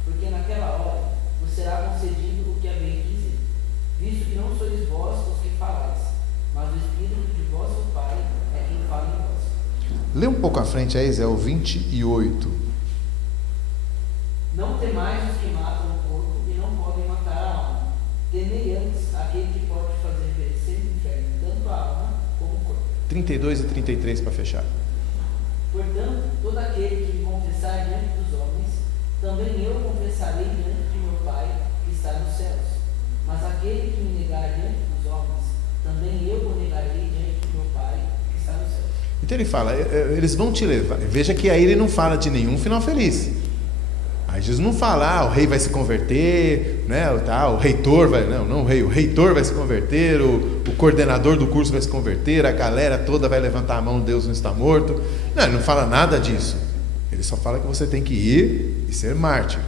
porque naquela hora vos será concedido o que haveis de dizer, visto que não sois vós os que falais, mas o Espírito de vosso Pai é quem fala em vós. Lê um pouco à frente aí, Zé, o 28. Não temais os que matam o corpo e não podem matar a alma. Temei antes aquele que pode fazer perecer no inferno, tanto a alma como o corpo. 32 e 33 para fechar. Portanto, todo aquele que me confessar diante dos homens, também eu confessarei diante de meu Pai que está nos céus. Mas aquele que me negar diante dos homens, também eu o negarei diante de meu Pai que está nos céus. Então ele fala, eles vão te levar. Veja que aí ele não fala de nenhum final feliz. Aí Jesus não fala, o rei vai se converter, né, o reitor vai, não o rei, o reitor vai se converter, o coordenador do curso vai se converter, a galera toda vai levantar a mão, Deus não está morto. Não, ele não fala nada disso. Ele só fala que você tem que ir e ser mártir.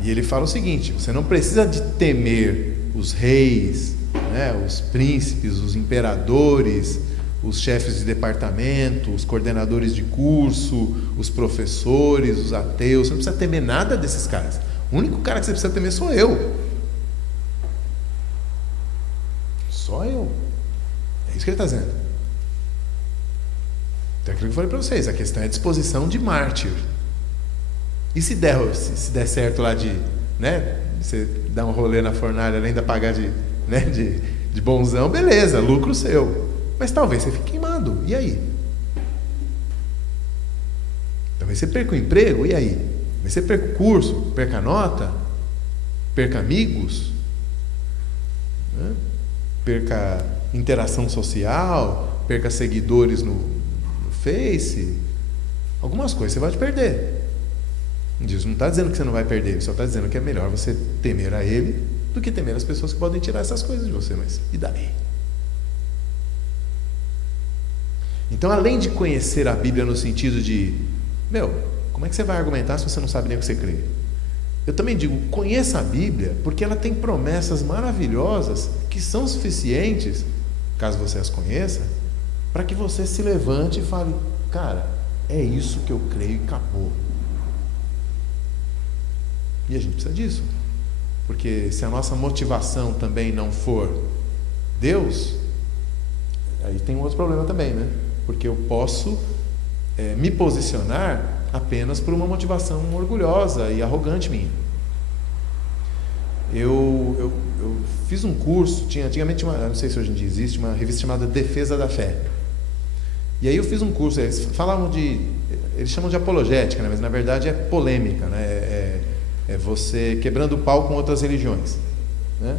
E ele fala o seguinte, você não precisa de temer os reis, né, os príncipes, os imperadores, os chefes de departamento, os coordenadores de curso, os professores, os ateus. Você não precisa temer nada desses caras. O único cara que você precisa temer sou eu. Só eu. É isso que ele está dizendo. Então é aquilo que eu falei para vocês. A questão é a disposição de mártir. E se der certo lá de, né, você dar um rolê na fornalha, além de pagar de né, de bonzão, beleza, lucro seu. Mas talvez você fique queimado, e aí? Talvez você perca o emprego, e aí? Talvez você perca o curso, perca a nota, perca amigos, né? Perca interação social, perca seguidores no Face. Algumas coisas você vai perder. Jesus não está dizendo que você não vai perder, ele só está dizendo que é melhor você temer a Ele do que temer as pessoas que podem tirar essas coisas de você. Mas e daí? Então, além de conhecer a Bíblia no sentido de, como é que você vai argumentar se você não sabe nem o que você crê? Eu também digo, conheça a Bíblia, porque ela tem promessas maravilhosas que são suficientes, caso você as conheça, para que você se levante e fale, cara, é isso que eu creio e acabou. E a gente precisa disso, porque se a nossa motivação também não for Deus, aí tem um outro problema também, né? Porque eu posso me posicionar apenas por uma motivação orgulhosa e arrogante minha. Eu fiz um curso, tinha antigamente não sei se hoje em dia existe, uma revista chamada Defesa da Fé. E aí eu fiz um curso, eles chamam de apologética, né? Mas na verdade é polêmica, né? É você quebrando o pau com outras religiões, né?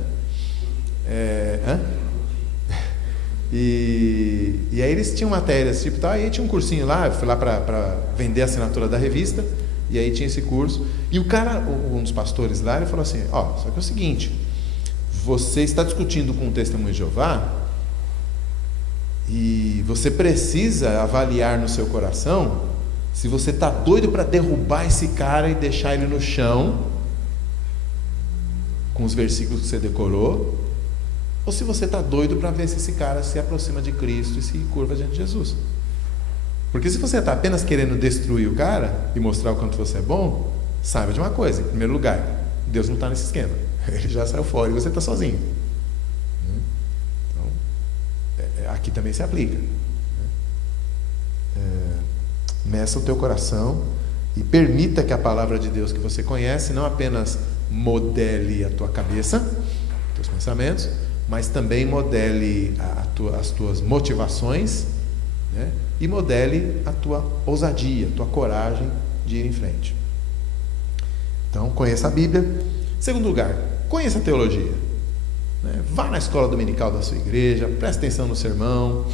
E aí eles tinham matérias tipo tal, aí tinha um cursinho lá, eu fui lá para vender a assinatura da revista, e aí tinha esse curso, e o cara, um dos pastores lá, ele falou assim, só que é o seguinte, você está discutindo com o Testemunho de Jeová, e você precisa avaliar no seu coração se você está doido para derrubar esse cara e deixar ele no chão com os versículos que você decorou, ou se você está doido para ver se esse cara se aproxima de Cristo e se curva diante de Jesus. Porque se você está apenas querendo destruir o cara e mostrar o quanto você é bom, saiba de uma coisa, em primeiro lugar, Deus não está nesse esquema, ele já saiu fora e você está sozinho. Então, aqui também se aplica. Meça o teu coração e permita que a palavra de Deus que você conhece não apenas modele a tua cabeça, teus pensamentos, mas também modele as tuas motivações, né? E modele a tua ousadia, a tua coragem de ir em frente. Então, conheça a Bíblia. Segundo lugar, conheça a teologia, né? Vá na escola dominical da sua igreja, preste atenção no sermão.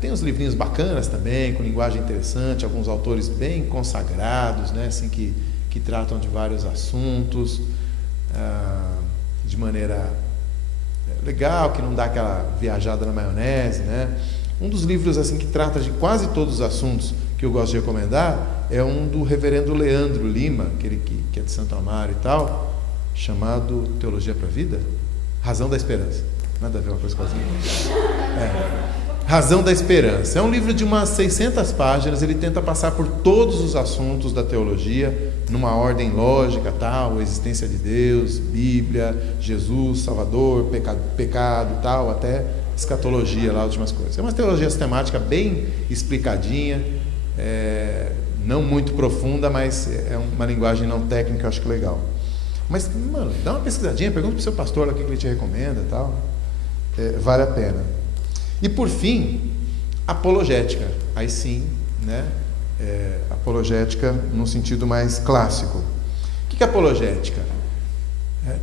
Tem uns livrinhos bacanas também, com linguagem interessante, alguns autores bem consagrados, né? Assim, que tratam de vários assuntos de maneira legal, que não dá aquela viajada na maionese, né? Um dos livros assim que trata de quase todos os assuntos que eu gosto de recomendar é um do reverendo Leandro Lima, aquele que é de Santo Amaro e tal, chamado Teologia para a Vida? Razão da Esperança. Nada a ver uma coisa com a outra. Razão da Esperança. É um livro de umas 600 páginas, ele tenta passar por todos os assuntos da teologia, numa ordem lógica, tal, existência de Deus, Bíblia, Jesus, Salvador, pecado, tal, até escatologia, lá, últimas coisas. É uma teologia sistemática bem explicadinha, não muito profunda, mas é uma linguagem não técnica, eu acho que legal. Mas, mano, dá uma pesquisadinha, pergunta para o seu pastor lá o que ele te recomenda, tal. Vale a pena. E por fim, apologética. Aí sim, né? Apologética no sentido mais clássico. O que é apologética?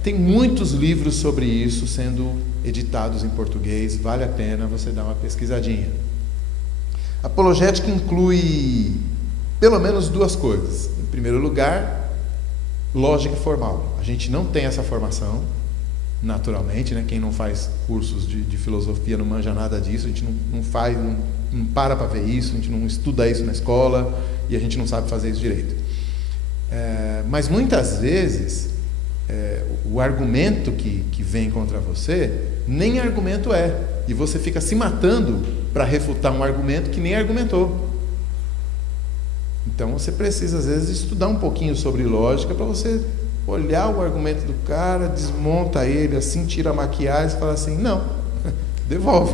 Tem muitos livros sobre isso sendo editados em português, vale a pena você dar uma pesquisadinha. Apologética inclui pelo menos duas coisas. Em primeiro lugar, lógica formal. A gente não tem essa formação naturalmente, né? Quem não faz cursos de filosofia não manja nada disso, a gente não para ver isso, a gente não estuda isso na escola e a gente não sabe fazer isso direito. Mas muitas vezes o argumento que vem contra você nem argumento e você fica se matando para refutar um argumento que nem argumentou. Então você precisa às vezes estudar um pouquinho sobre lógica para você olhar o argumento do cara, desmonta ele, assim, tira a maquiagem e fala assim, não, devolve,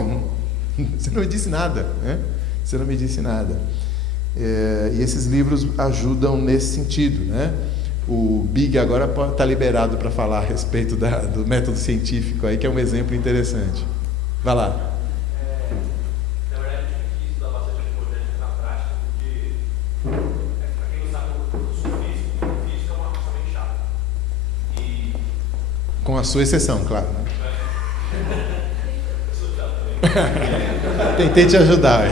você não me disse nada, né? Você não me disse nada. E esses livros ajudam nesse sentido, né? O Big agora está liberado para falar a respeito do método científico aí, que é um exemplo interessante. Vai lá. Na verdade, eu tive que estudar bastante hipodinâmica na prática, porque, para quem não sabe, eu sou físico, física é uma coisa bem chata. E... Com a sua exceção, claro. Né? Eu sou chato também. Tentei te ajudar.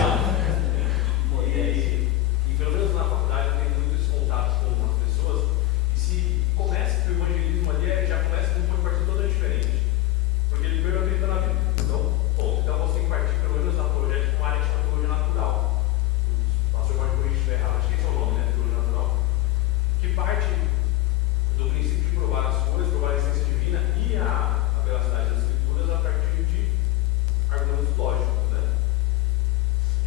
E pelo menos na faculdade eu tenho muitos contatos com as pessoas, e se começa o evangelismo ali, já começa com uma parte toda diferente. Porque ele primeiro acredita na vida. Então você tem que partir pelo menos na teologia com uma área que chama teologia natural. O pastor pode corrigir se estiver errado, acho que esse é o nome, né? Teologia natural. Que parte do princípio de provar as coisas, provar a essência divina e a veracidade das escrituras a partir de argumentos lógicos, né?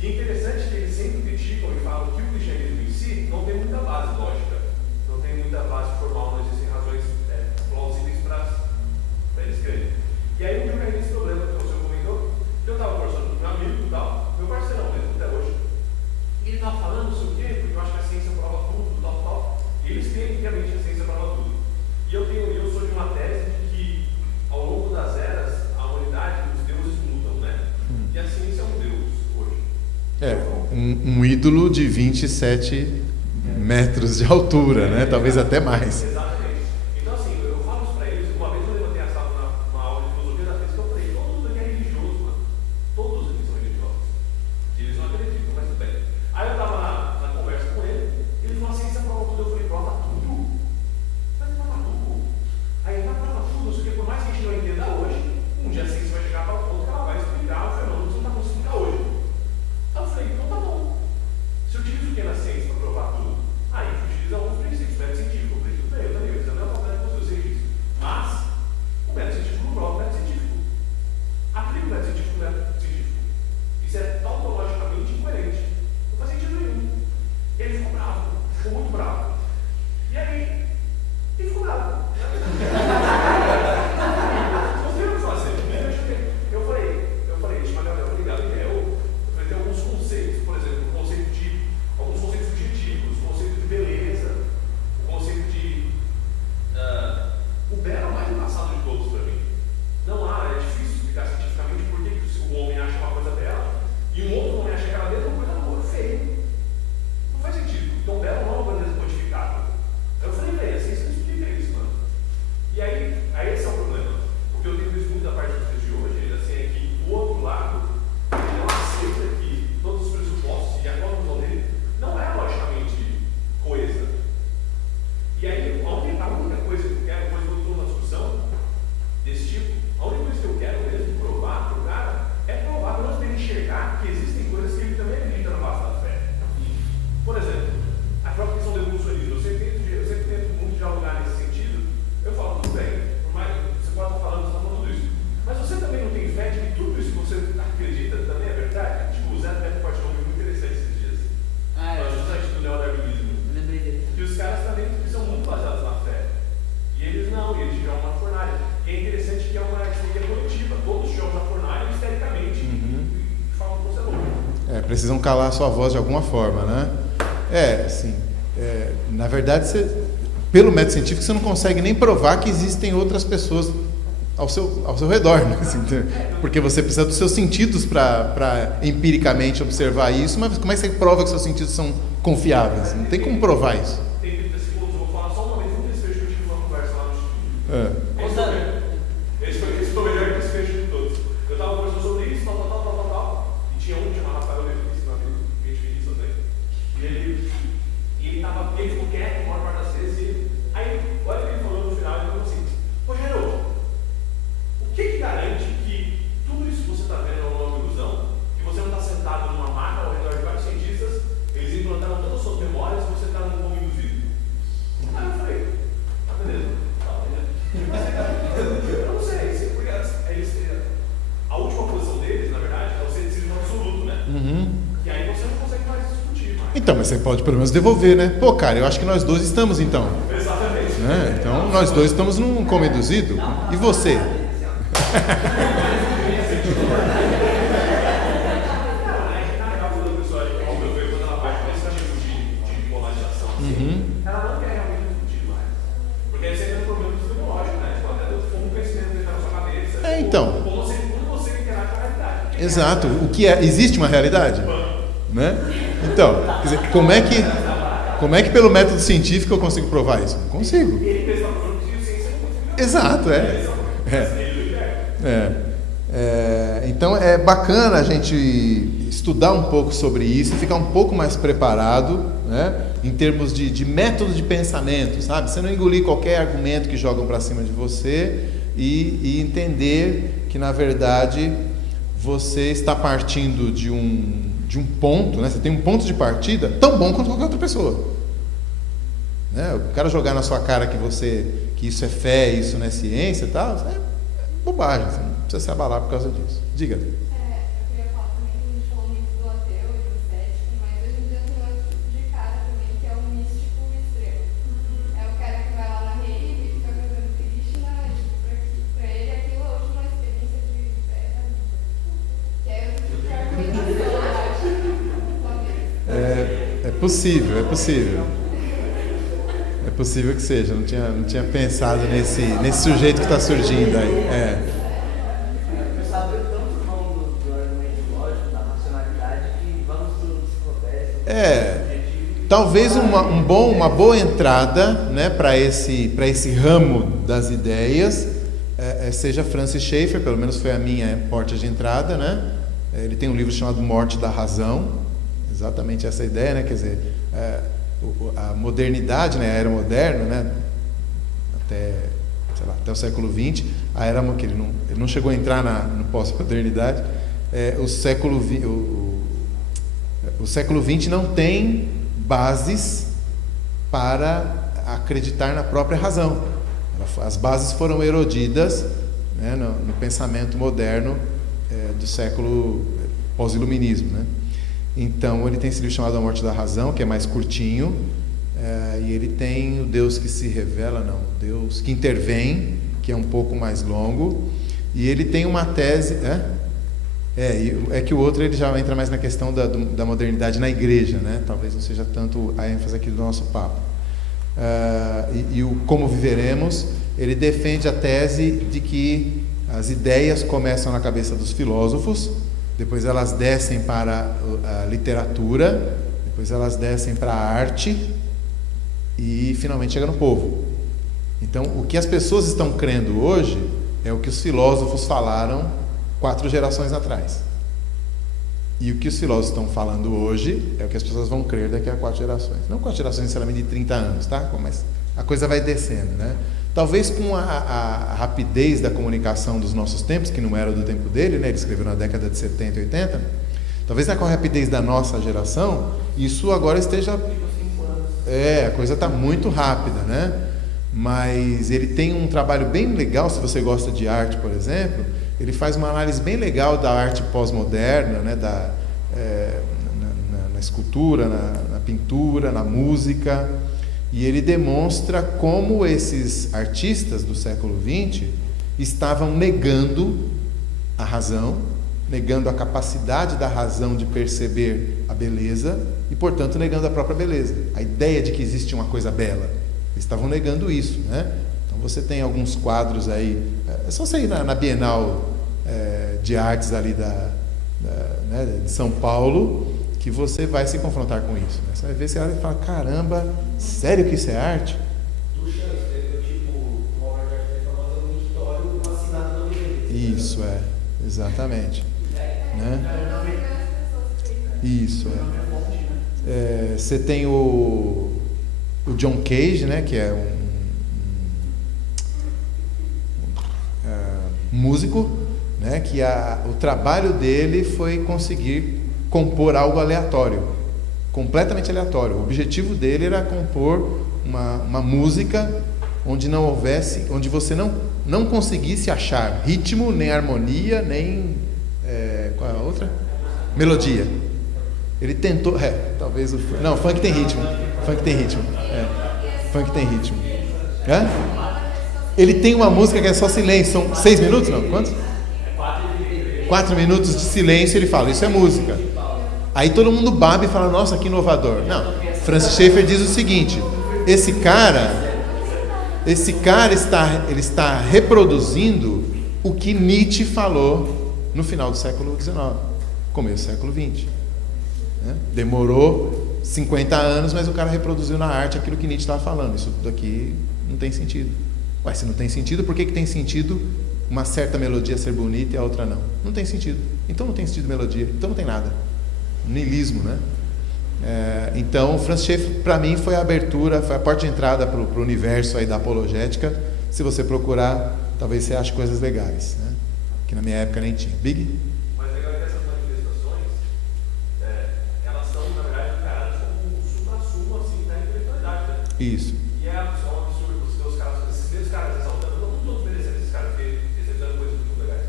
E é interessante que eles sempre criticam e falam que o cristianismo em si não tem muita base lógica, não tem muita base formal, não existem razões plausíveis para eles crerem. E aí eu caí nesse problema que o senhor comentou, que eu estava conversando com meu amigo e tal, meu parceirão mesmo, até hoje, e ele estava falando, não sei o quê, porque eu acho que a ciência prova tudo, tal. E eles creem que realmente a ciência prova tudo. E eu sou de uma tese de que, ao longo das eras, a humanidade e os deuses mudam, né? E a ciência é um deus hoje. Um ídolo de 27 metros de altura, né? Talvez até mais. Exatamente. Então, assim, eu falo isso pra eles. Uma vez eu levantei a sala numa aula de filosofia da física, eu falei, todo mundo aqui é religioso, mano. Todos aqui são religiosos. E eles não acreditam, mas tudo bem. Aí eu tava na conversa com ele, ele falou, a ciência prova tudo. Eu falei, prova tudo? Mas prova tudo? Aí ele prova tudo, não sei o que, por mais que a gente não entenda hoje, um dia a ciência vai chegar para o ponto que ela vai explicar o fenômeno que você não está conseguindo explicar hoje. Então eu falei, então tá bom. Se eu utilizo o que na ciência para provar tudo? Aí a gente utiliza alguns princípios, método científico. Eu falei, tudo bem, eu também, eu não faculdade com você disso. Mas, o método científico não prova o método científico. Aplica o método científico no método científico. Isso é tautologicamente incoerente. Não faz sentido nenhum. E ele ficou bravo, ficou muito bravo. E aí, ele ficou bravo. Você viu o que fazer? Eu falei, deixa eu mandar uma ligada em eu falei, tem alguns conceitos, por exemplo, alguns conceitos subjetivos, o conceito de beleza, o conceito de. O belo é o mais engraçado de todos para mim. É difícil explicar cientificamente por que o homem acha uma coisa bela e um outro homem acha aquela mesma coisa feio. Não faz sentido. Então, belo não é uma coisa modificável. Eu falei, a ciência não explica isso, mano. E aí esse é o problema. Porque eu tenho visto muito da parte dos dias de hoje, assim, é que o outro lado, ele não aceita que todos os pressupostos e a conclusão dele não é logicamente coesa. E aí, a única coisa que eu quero, depois eu estou na discussão desse tipo, a única coisa que eu quero mesmo provar para o cara é provar para nós ele enxergar que existem coisas que ele também acredita na base da fé. Por exemplo, a própria questão do evolucionismo. Eu sempre tento muito dialogar nesse sentido. Eu falo, tudo bem, por mais você pode estar falando, você está falando tudo isso. Mas você também não tem fé de que tudo isso que você acredita também é verdade? Tipo, o Zé Neto participou muito interessante esses dias. Justamente do neodarwinismo. Lembrei dele. E os caras também são muito baseados na fé. E eles não, eles jogam na fornalha. E é interessante que é uma atitude coletiva. Todos jogam na fornalha histericamente e falam que você é louco. Precisam calar a sua voz de alguma forma, né? Na verdade, pelo método científico, você não consegue nem provar que existem outras pessoas ao seu redor, né? Assim, porque você precisa dos seus sentidos para empiricamente observar isso, mas como é que você prova que seus sentidos são confiáveis? Não tem como provar isso. Tem 30 segundos, eu vou falar só uma vez um desfecho que eu tive uma conversa lá no estúdio. Esse foi o melhor desfecho de todos. Eu estava conversando sobre isso, tal, e tinha um que chama Rafael Levis, meu amigo, gente feliz também. E ele ficou quieto, a maior parte das vezes, aí, olha o que ele falou no final, ele falou assim, Rogério, o que garante que tudo isso que você está vendo é uma ilusão, que você não está sentado numa maca ao redor de vários cientistas, eles implantaram todas as suas memórias e você está num como induzido? Aí eu falei, tá beleza, eu não sei, porque a última posição deles, na verdade, é o ceticismo absoluto, né? E aí você não consegue mais discutir mais. Então, mas você pode pelo menos devolver, né? Pô, cara, eu acho que nós dois estamos, então. Exatamente. Então, nós dois estamos num como induzido. E você? Ela não quer realmente discutir mais. Então. Como você interage com a realidade. Exato. O que é? Existe uma realidade? Né? Então, quer dizer, como é que pelo método científico eu consigo provar isso? Não consigo. Exato, então é bacana a gente estudar um pouco sobre isso e ficar um pouco mais preparado, né, em termos de método de pensamento, sabe? Você não engolir qualquer argumento que jogam para cima de você e entender que, na verdade, você está partindo de um ponto, né? Você tem um ponto de partida tão bom quanto qualquer outra pessoa. Né? O cara jogar na sua cara que isso é fé, isso não é ciência e tal, é bobagem, você não precisa se abalar por causa disso. Diga. Eu queria falar também que a gente falou muito do ateu e do cético, mas hoje em dia tem outro tipo de cara também, que é o místico extremo. É o cara que vai lá na rave e fica cantando Krishna, e pra ele aquilo é a última experiência de fé da vida. Que é outro tipo de argumentação, eu acho. É possível. É possível que seja, não tinha pensado nesse sujeito que está surgindo aí. Saber tanto o nome do argumento lógico, da racionalidade, que vamos dos protestos. Talvez uma boa entrada, né, para esse ramo das ideias seja Francis Schaeffer, pelo menos foi a minha porta de entrada, né? Ele tem um livro chamado Morte da Razão, exatamente essa ideia, né? Quer dizer, a modernidade, né, a era moderna, né, até o século XX, a era que ele não chegou a entrar no pós-modernidade, o século XX não tem bases para acreditar na própria razão. As bases foram erodidas, né, no pensamento moderno do século pós-iluminismo, né? Então ele tem esse livro chamado A Morte da Razão, que é mais curtinho, e ele tem o Deus que se revela, não, Deus que intervém, que é um pouco mais longo, e ele tem uma tese, é que o outro ele já entra mais na questão da modernidade na igreja, né? Talvez não seja tanto a ênfase aqui do nosso papo. E o Como Viveremos, ele defende a tese de que as ideias começam na cabeça dos filósofos, depois elas descem para a literatura, depois elas descem para a arte e finalmente chega no povo. Então, o que as pessoas estão crendo hoje é o que os filósofos falaram 4 gerações atrás. E o que os filósofos estão falando hoje é o que as pessoas vão crer daqui a 4 gerações. Não 4 gerações necessariamente de 30 anos, tá? Mas a coisa vai descendo, né? Talvez com a rapidez da comunicação dos nossos tempos, que não era do tempo dele, né? Ele escreveu na década de 70 e 80. Talvez com a rapidez da nossa geração, isso agora esteja... a coisa está muito rápida, né? Mas ele tem um trabalho bem legal, se você gosta de arte, por exemplo, ele faz uma análise bem legal da arte pós-moderna, né? Na escultura, na pintura, na música, e ele demonstra como esses artistas do século XX estavam negando a razão, negando a capacidade da razão de perceber a beleza e, portanto, negando a própria beleza, a ideia de que existe uma coisa bela. Eles estavam negando isso, né? Então você tem alguns quadros aí, é só você ir na Bienal de Artes ali de São Paulo, que você vai se confrontar com isso, né? Você vai ver, você olha e fala, caramba, sério que isso é arte? Do Chance, tipo, uma obra de arte famosa no auditório, uma cidade não dele. Isso, exatamente. Né? Isso, você tem o John Cage, né, que é um músico, né, que o trabalho dele foi conseguir compor algo aleatório, completamente aleatório. O objetivo dele era compor uma música onde não houvesse, onde você não conseguisse achar ritmo, nem harmonia, nem qual é a outra? Melodia. Ele tentou, talvez não, funk tem ritmo. Funk tem ritmo. Funk tem ritmo. Ele tem uma música que é só silêncio. São 6 minutos? Não, quantos? 4 minutos de silêncio. Ele fala, isso é música. Aí todo mundo baba e fala, nossa, que inovador. Não, Francis Schaeffer diz o seguinte: esse cara está reproduzindo o que Nietzsche falou no final do século XIX, começo do século XX. Né? Demorou 50 anos, mas o cara reproduziu na arte aquilo que Nietzsche estava falando. Isso daqui não tem sentido. Ué, se não tem sentido, por que tem sentido uma certa melodia ser bonita e a outra não? Não tem sentido. Então não tem sentido melodia, então não tem nada. Niilismo, né? Então, Franz Schaeffer, para mim, foi a abertura, foi a porta de entrada para o universo aí da apologética. Se você procurar, talvez você ache coisas legais, né? Que na minha época nem tinha. Big? Mas legal é que essas manifestações, elas são, na verdade, encaradas como um supra-sumo, assim, da intelectualidade, né? Isso. E é só um absurdo você ver os caras, esses mesmos caras exaltando, eu não estou desmerecendo esses caras, porque eles estão fazendo coisas muito legais.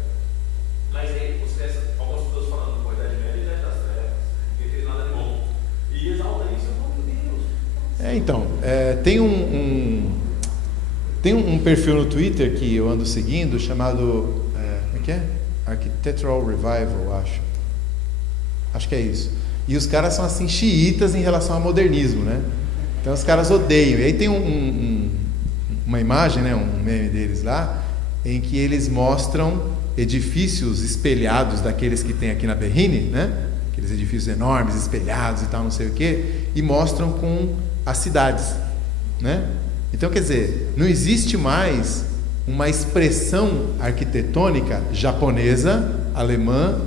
Mas aí você tem algumas pessoas falando, pô, Idade Média, Idade das Trevas, não fez nada de bom. E exalta isso, eu falo, meu Deus. Então, tem um perfil no Twitter que eu ando seguindo, chamado, como é que é? Architectural Revival, acho que é isso. E os caras são assim xiitas em relação ao modernismo, né? Então os caras odeiam. E aí tem uma imagem, né, um meme deles lá, em que eles mostram edifícios espelhados daqueles que tem aqui na Perrine, né? Aqueles edifícios enormes, espelhados e tal, não sei o quê, e mostram com as cidades, né? Então, quer dizer, não existe mais uma expressão arquitetônica japonesa, alemã,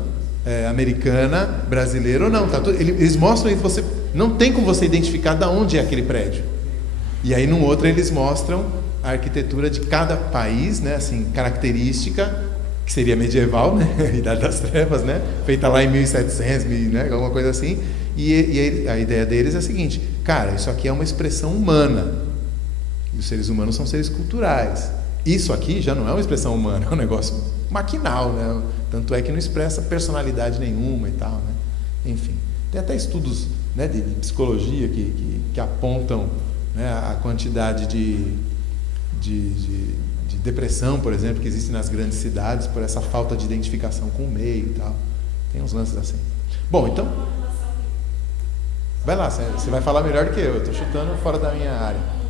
americana, brasileira ou não. Tá tudo, eles mostram isso, você não tem como você identificar de onde é aquele prédio. E aí, no outro, eles mostram a arquitetura de cada país, né, assim, característica, que seria medieval, né, Idade das Trevas, né, feita lá em 1700, né, alguma coisa assim. E a ideia deles é a seguinte: cara, isso aqui é uma expressão humana. E os seres humanos são seres culturais. Isso aqui já não é uma expressão humana, é um negócio maquinal, né? Tanto é que não expressa personalidade nenhuma e tal, né? Enfim, tem até estudos, né, de psicologia que apontam, né, a quantidade de depressão, por exemplo, que existe nas grandes cidades por essa falta de identificação com o meio e tal. Tem uns lances assim. Bom, então, vai lá, você vai falar melhor do que eu estou chutando fora da minha área.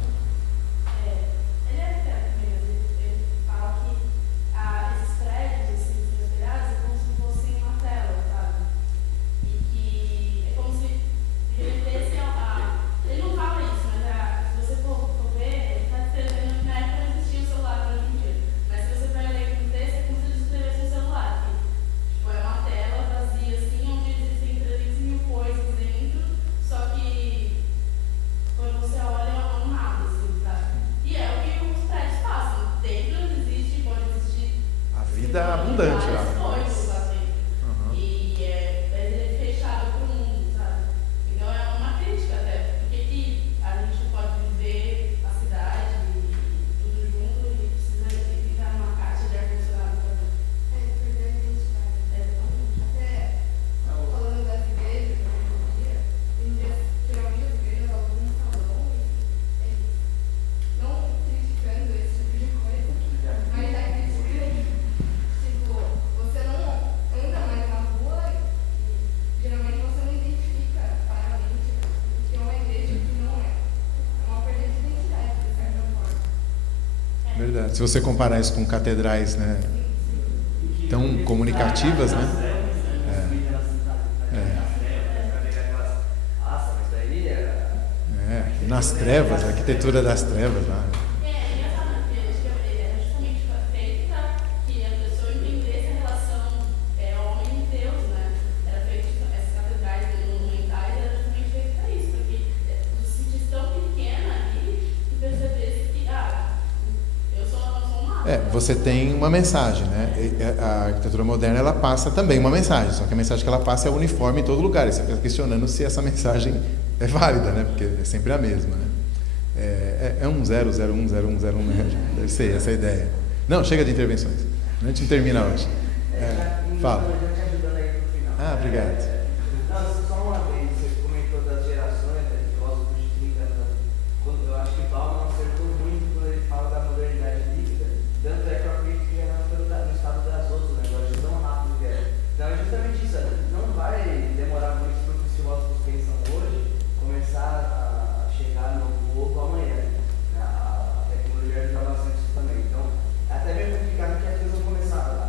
Abundante lá. E é fechado para o mundo, sabe? Então é uma crítica até. Por que a gente não pode viver a cidade tudo junto e precisa ficar numa caixa de ar-condicionado também? Perder a identidade. Até falando das igrejas, geralmente as igrejas algumas falam não criticando esse tipo de coisa, mas é criticando. Você não anda mais na rua e geralmente você não identifica claramente o que é uma igreja e o que não é. É uma perda de identidade, de certa forma. Verdade. Se você comparar isso com catedrais, né, tão comunicativas, né? Nas trevas, a arquitetura das trevas lá. Você tem uma mensagem, né? A arquitetura moderna, ela passa também uma mensagem, só que a mensagem que ela passa é uniforme em todo lugar. E você fica questionando se essa mensagem é válida, né? Porque é sempre a mesma, né? É um 0010101, né? Deve ser essa a ideia. Não, chega de intervenções. A gente não termina hoje. Fala. Ah, obrigado. Só uma vez, você comentou das gerações, né, de filósofos de 30 anos. Eu acho que Bauman acertou muito quando ele fala da modernidade líquida. Tanto é que eu acredito que já no estado das outras, o negócio de tão rápido que é. Então é justamente isso, não vai demorar muito para o que os filósofos pensam hoje começar a chegar no ovo amanhã. A tecnologia ajuda bastante isso também. Então, é até meio complicado que as coisas vão começar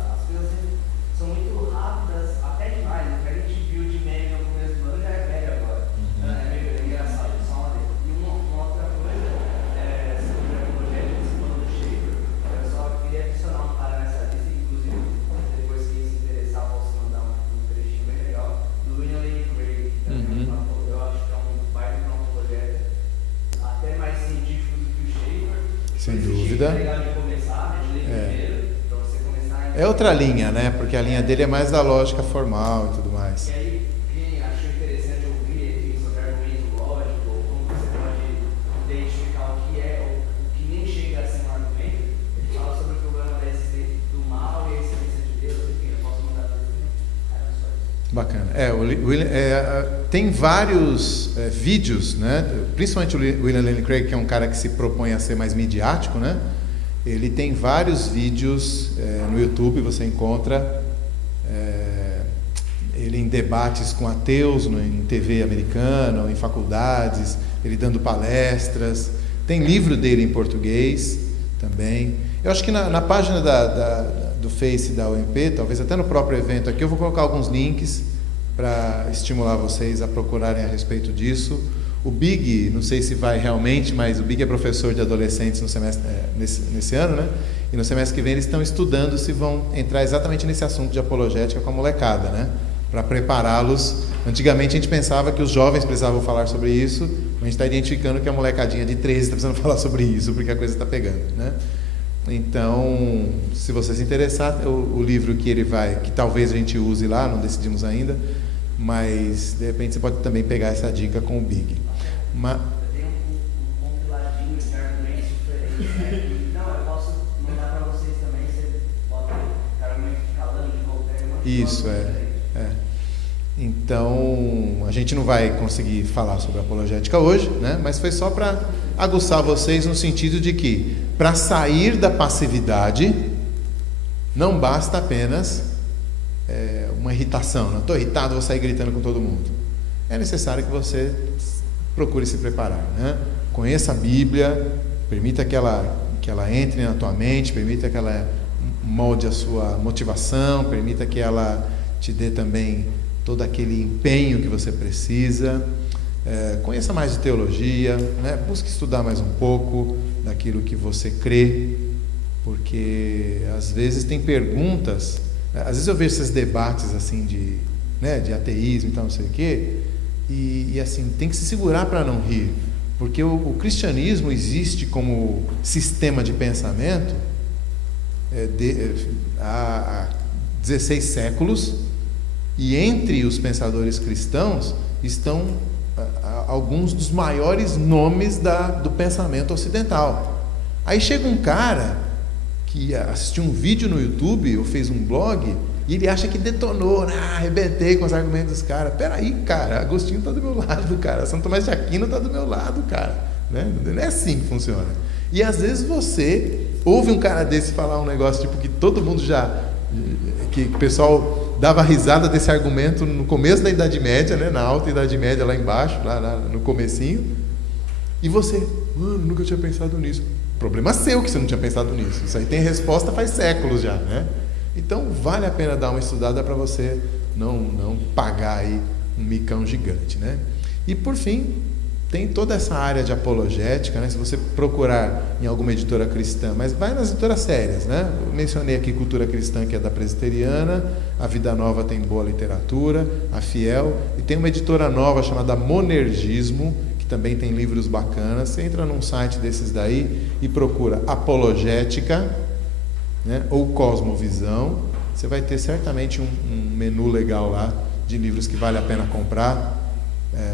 vida. É legal de começar, né? De ler primeiro, pra você começar. É outra linha, né? Porque a linha dele é mais da lógica formal e tudo mais. E aí, quem achou interessante ouvir aqui sobre argumento lógico, ou como você pode identificar o que é, ou o que nem chega a ser um argumento, ele fala sobre o problema do mal e a existência de Deus, enfim, eu posso mandar para ele. Bacana. Tem vários vídeos, né? Principalmente o William Lane Craig, que é um cara que se propõe a ser mais midiático, né? Ele tem vários vídeos no YouTube, você encontra ele em debates com ateus, em TV americana, ou em faculdades, ele dando palestras. Tem livro dele em português também. Eu acho que na página do Face da UMP, talvez até no próprio evento aqui, eu vou colocar alguns links para estimular vocês a procurarem a respeito disso. O Big, não sei se vai realmente, mas o Big é professor de adolescentes no semestre, nesse ano, né? E no semestre que vem eles estão estudando se vão entrar exatamente nesse assunto de apologética com a molecada, né? Para prepará-los. Antigamente a gente pensava que os jovens precisavam falar sobre isso, mas a gente está identificando que a molecadinha de 13 está precisando falar sobre isso, porque a coisa está pegando, né? Então, se você se interessar, o livro que talvez a gente use lá, não decidimos ainda, mas de repente você pode também pegar essa dica com o Big. Tem um compiladinho de argumentos diferentes, né? Não, eu posso mandar para vocês também, você bota argumentos de calando, de qualquer uma. Isso, Então, a gente não vai conseguir falar sobre apologética hoje, né? Mas foi só para aguçar vocês no sentido de que, para sair da passividade, não basta apenas uma irritação. Não estou irritado, vou sair gritando com todo mundo. É necessário que você procure se preparar, né? Conheça a Bíblia, permita que ela entre na tua mente, permita que ela molde a sua motivação, permita que ela te dê também todo aquele empenho que você precisa. Conheça mais de teologia, né? Busque estudar mais um pouco daquilo que você crê, porque às vezes tem perguntas, às vezes eu vejo esses debates assim de ateísmo e tal, não sei o quê, e assim, tem que se segurar para não rir, porque o cristianismo existe como sistema de pensamento há 16 séculos, e entre os pensadores cristãos estão alguns dos maiores nomes do pensamento ocidental. Aí chega um cara que assistiu um vídeo no YouTube ou fez um blog e ele acha que detonou, arrebentei com os argumentos dos caras. Peraí, cara, Agostinho está do meu lado, cara, São Tomás de Aquino está do meu lado, cara, né? Não é assim que funciona. E às vezes você ouve um cara desse falar um negócio tipo que todo mundo que o pessoal dava risada desse argumento no começo da Idade Média, né? Na alta Idade Média, lá embaixo, lá no comecinho, e você, mano, nunca tinha pensado nisso. Problema seu que você não tinha pensado nisso. Isso aí tem resposta faz séculos já, né? Então vale a pena dar uma estudada para você não pagar aí um micão gigante, né? E por fim, tem toda essa área de apologética, né? Se você procurar em alguma editora cristã, mas vai nas editoras sérias, né? Eu mencionei aqui Cultura Cristã, que é da Presbiteriana, a Vida Nova tem boa literatura, a Fiel, e tem uma editora nova chamada Monergismo, que também tem livros bacanas. Você entra num site desses daí e procura apologética, né? Ou Cosmovisão, você vai ter certamente um menu legal lá de livros que vale a pena comprar.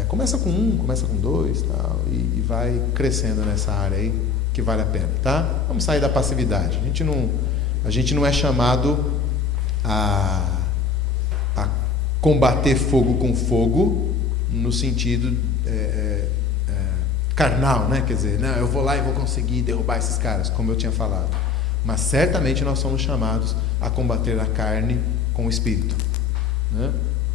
Começa com 1, começa com 2, tal, e vai crescendo nessa área aí, que vale a pena, tá? Vamos sair da passividade. A gente não é chamado a combater fogo com fogo no sentido carnal, né? Quer dizer, não, eu vou lá e vou conseguir derrubar esses caras, como eu tinha falado. Mas certamente nós somos chamados a combater a carne com o espírito, né?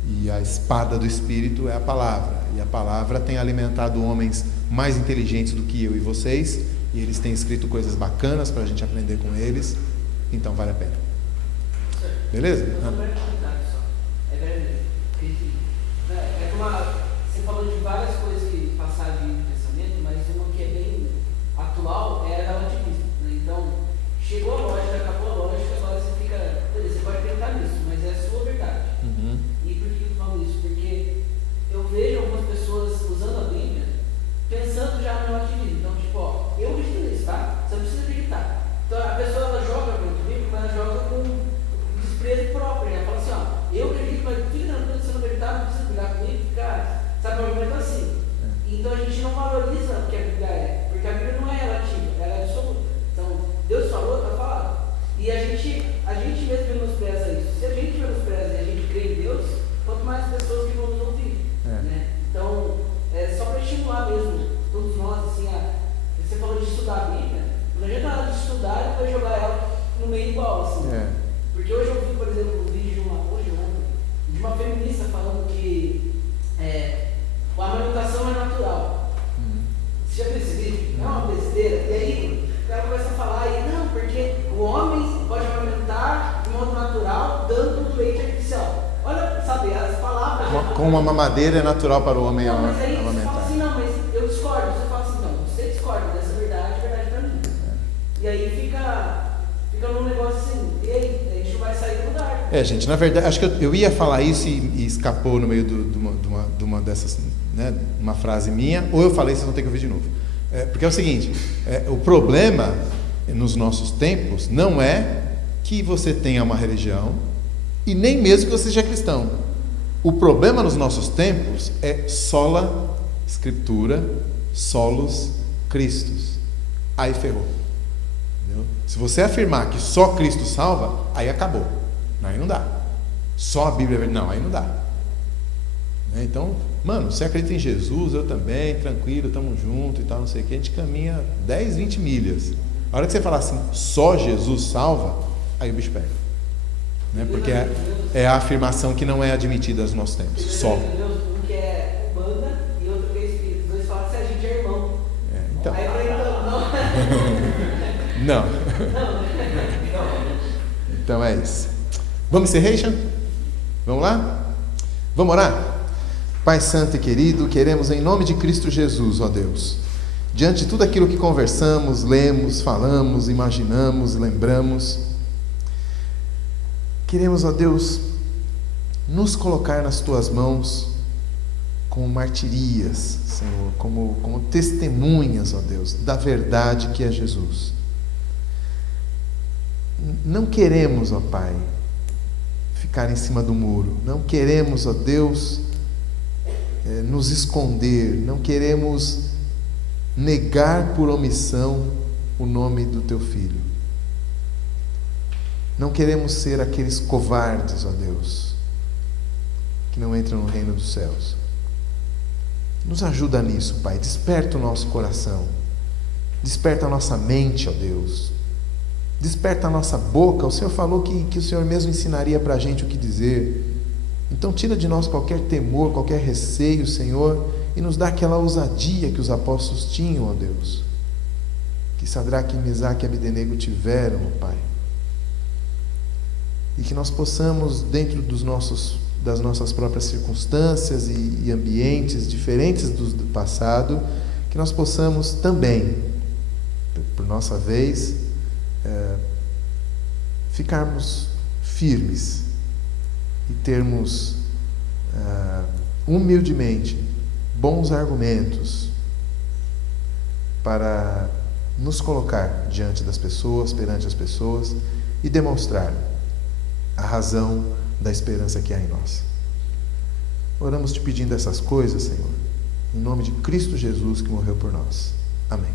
E a espada do Espírito é a palavra. E a palavra tem alimentado homens mais inteligentes do que eu e vocês. E eles têm escrito coisas bacanas para a gente aprender com eles. Então vale a pena. Beleza? Você falou de várias coisas que passaram de pensamento, mas uma que é bem atual é a relativismo. Então, chegou a lógica, acabou a lógica, agora você fica... Beleza, você pode acreditar nisso, mas é a sua verdade. E por que eu falo isso? Porque eu vejo algumas pessoas usando a Bíblia pensando já no relativismo. Então, tipo, eu acredito nisso, tá? Você não precisa acreditar. quanto mais pessoas que vão nos ouvir. Né? Então, só para estimular mesmo todos nós, assim, você falou de estudar a Bíblia, não adianta nada de estudar e depois jogar ela no meio igual, assim. Porque hoje eu vi, por exemplo, um vídeo de uma feminista falando que a amamentação é natural. Você já viu esse vídeo? É uma besteira. E aí o cara começa a falar, não, porque o homem pode amamentar de modo natural, dando leite artificial. Olha, sabe, as palavras... Com uma mamadeira é natural para o homem amamentar. Mas aí você fala assim, não, mas eu discordo. Você fala assim, não, você discorda dessa verdade, verdade para mim. E aí fica num negócio assim, e aí, a gente não vai sair do lugar. Gente, na verdade, acho que eu ia falar isso e escapou no meio de uma dessas, né, uma frase minha, ou eu falei, vocês vão ter que ouvir de novo. Porque é o seguinte, o problema nos nossos tempos não é que você tenha uma religião e nem mesmo que você seja cristão. O problema nos nossos tempos é sola Escritura, solos Christus. Aí ferrou. Entendeu? Se você afirmar que só Cristo salva, aí acabou. Aí não dá. Só a Bíblia é verdade. Não, aí não dá. Então, mano, você acredita em Jesus, eu também, tranquilo, estamos juntos e tal, não sei o que, a gente caminha 10, 20 milhas. A hora que você falar assim, só Jesus salva, aí o bicho pega. Porque é a afirmação que não é admitida nos nossos tempos. Só. Um que é banda e outro que é espírito. Os dois falam que a gente é irmão. Então. Aí eu falei, não. Então é isso. Vamos encerrar? Vamos lá? Vamos orar? Pai Santo e querido, queremos em nome de Cristo Jesus, ó Deus, diante de tudo aquilo que conversamos, lemos, falamos, imaginamos, lembramos, queremos, ó Deus, nos colocar nas Tuas mãos como martirias, Senhor, como testemunhas, ó Deus, da verdade que é Jesus. Não queremos, ó Pai, ficar em cima do muro, não queremos, ó Deus, nos esconder, não queremos negar por omissão o nome do Teu Filho. Não queremos ser aqueles covardes, ó Deus, que não entram no reino dos céus. Nos ajuda nisso, Pai. Desperta o nosso coração, desperta a nossa mente, ó Deus, desperta a nossa boca. O Senhor falou que o Senhor mesmo ensinaria para a gente o que dizer. Então tira de nós qualquer temor, qualquer receio, Senhor, e nos dá aquela ousadia que os apóstolos tinham, ó Deus, que Sadraque, Mesaque e Abdenego tiveram, ó Pai. E que nós possamos, dentro das nossas próprias circunstâncias e ambientes diferentes do passado, que nós possamos também, por nossa vez, ficarmos firmes e termos humildemente bons argumentos para nos colocar diante das pessoas, perante as pessoas e demonstrar a razão da esperança que há em nós. Oramos te pedindo essas coisas, Senhor, em nome de Cristo Jesus que morreu por nós. Amém.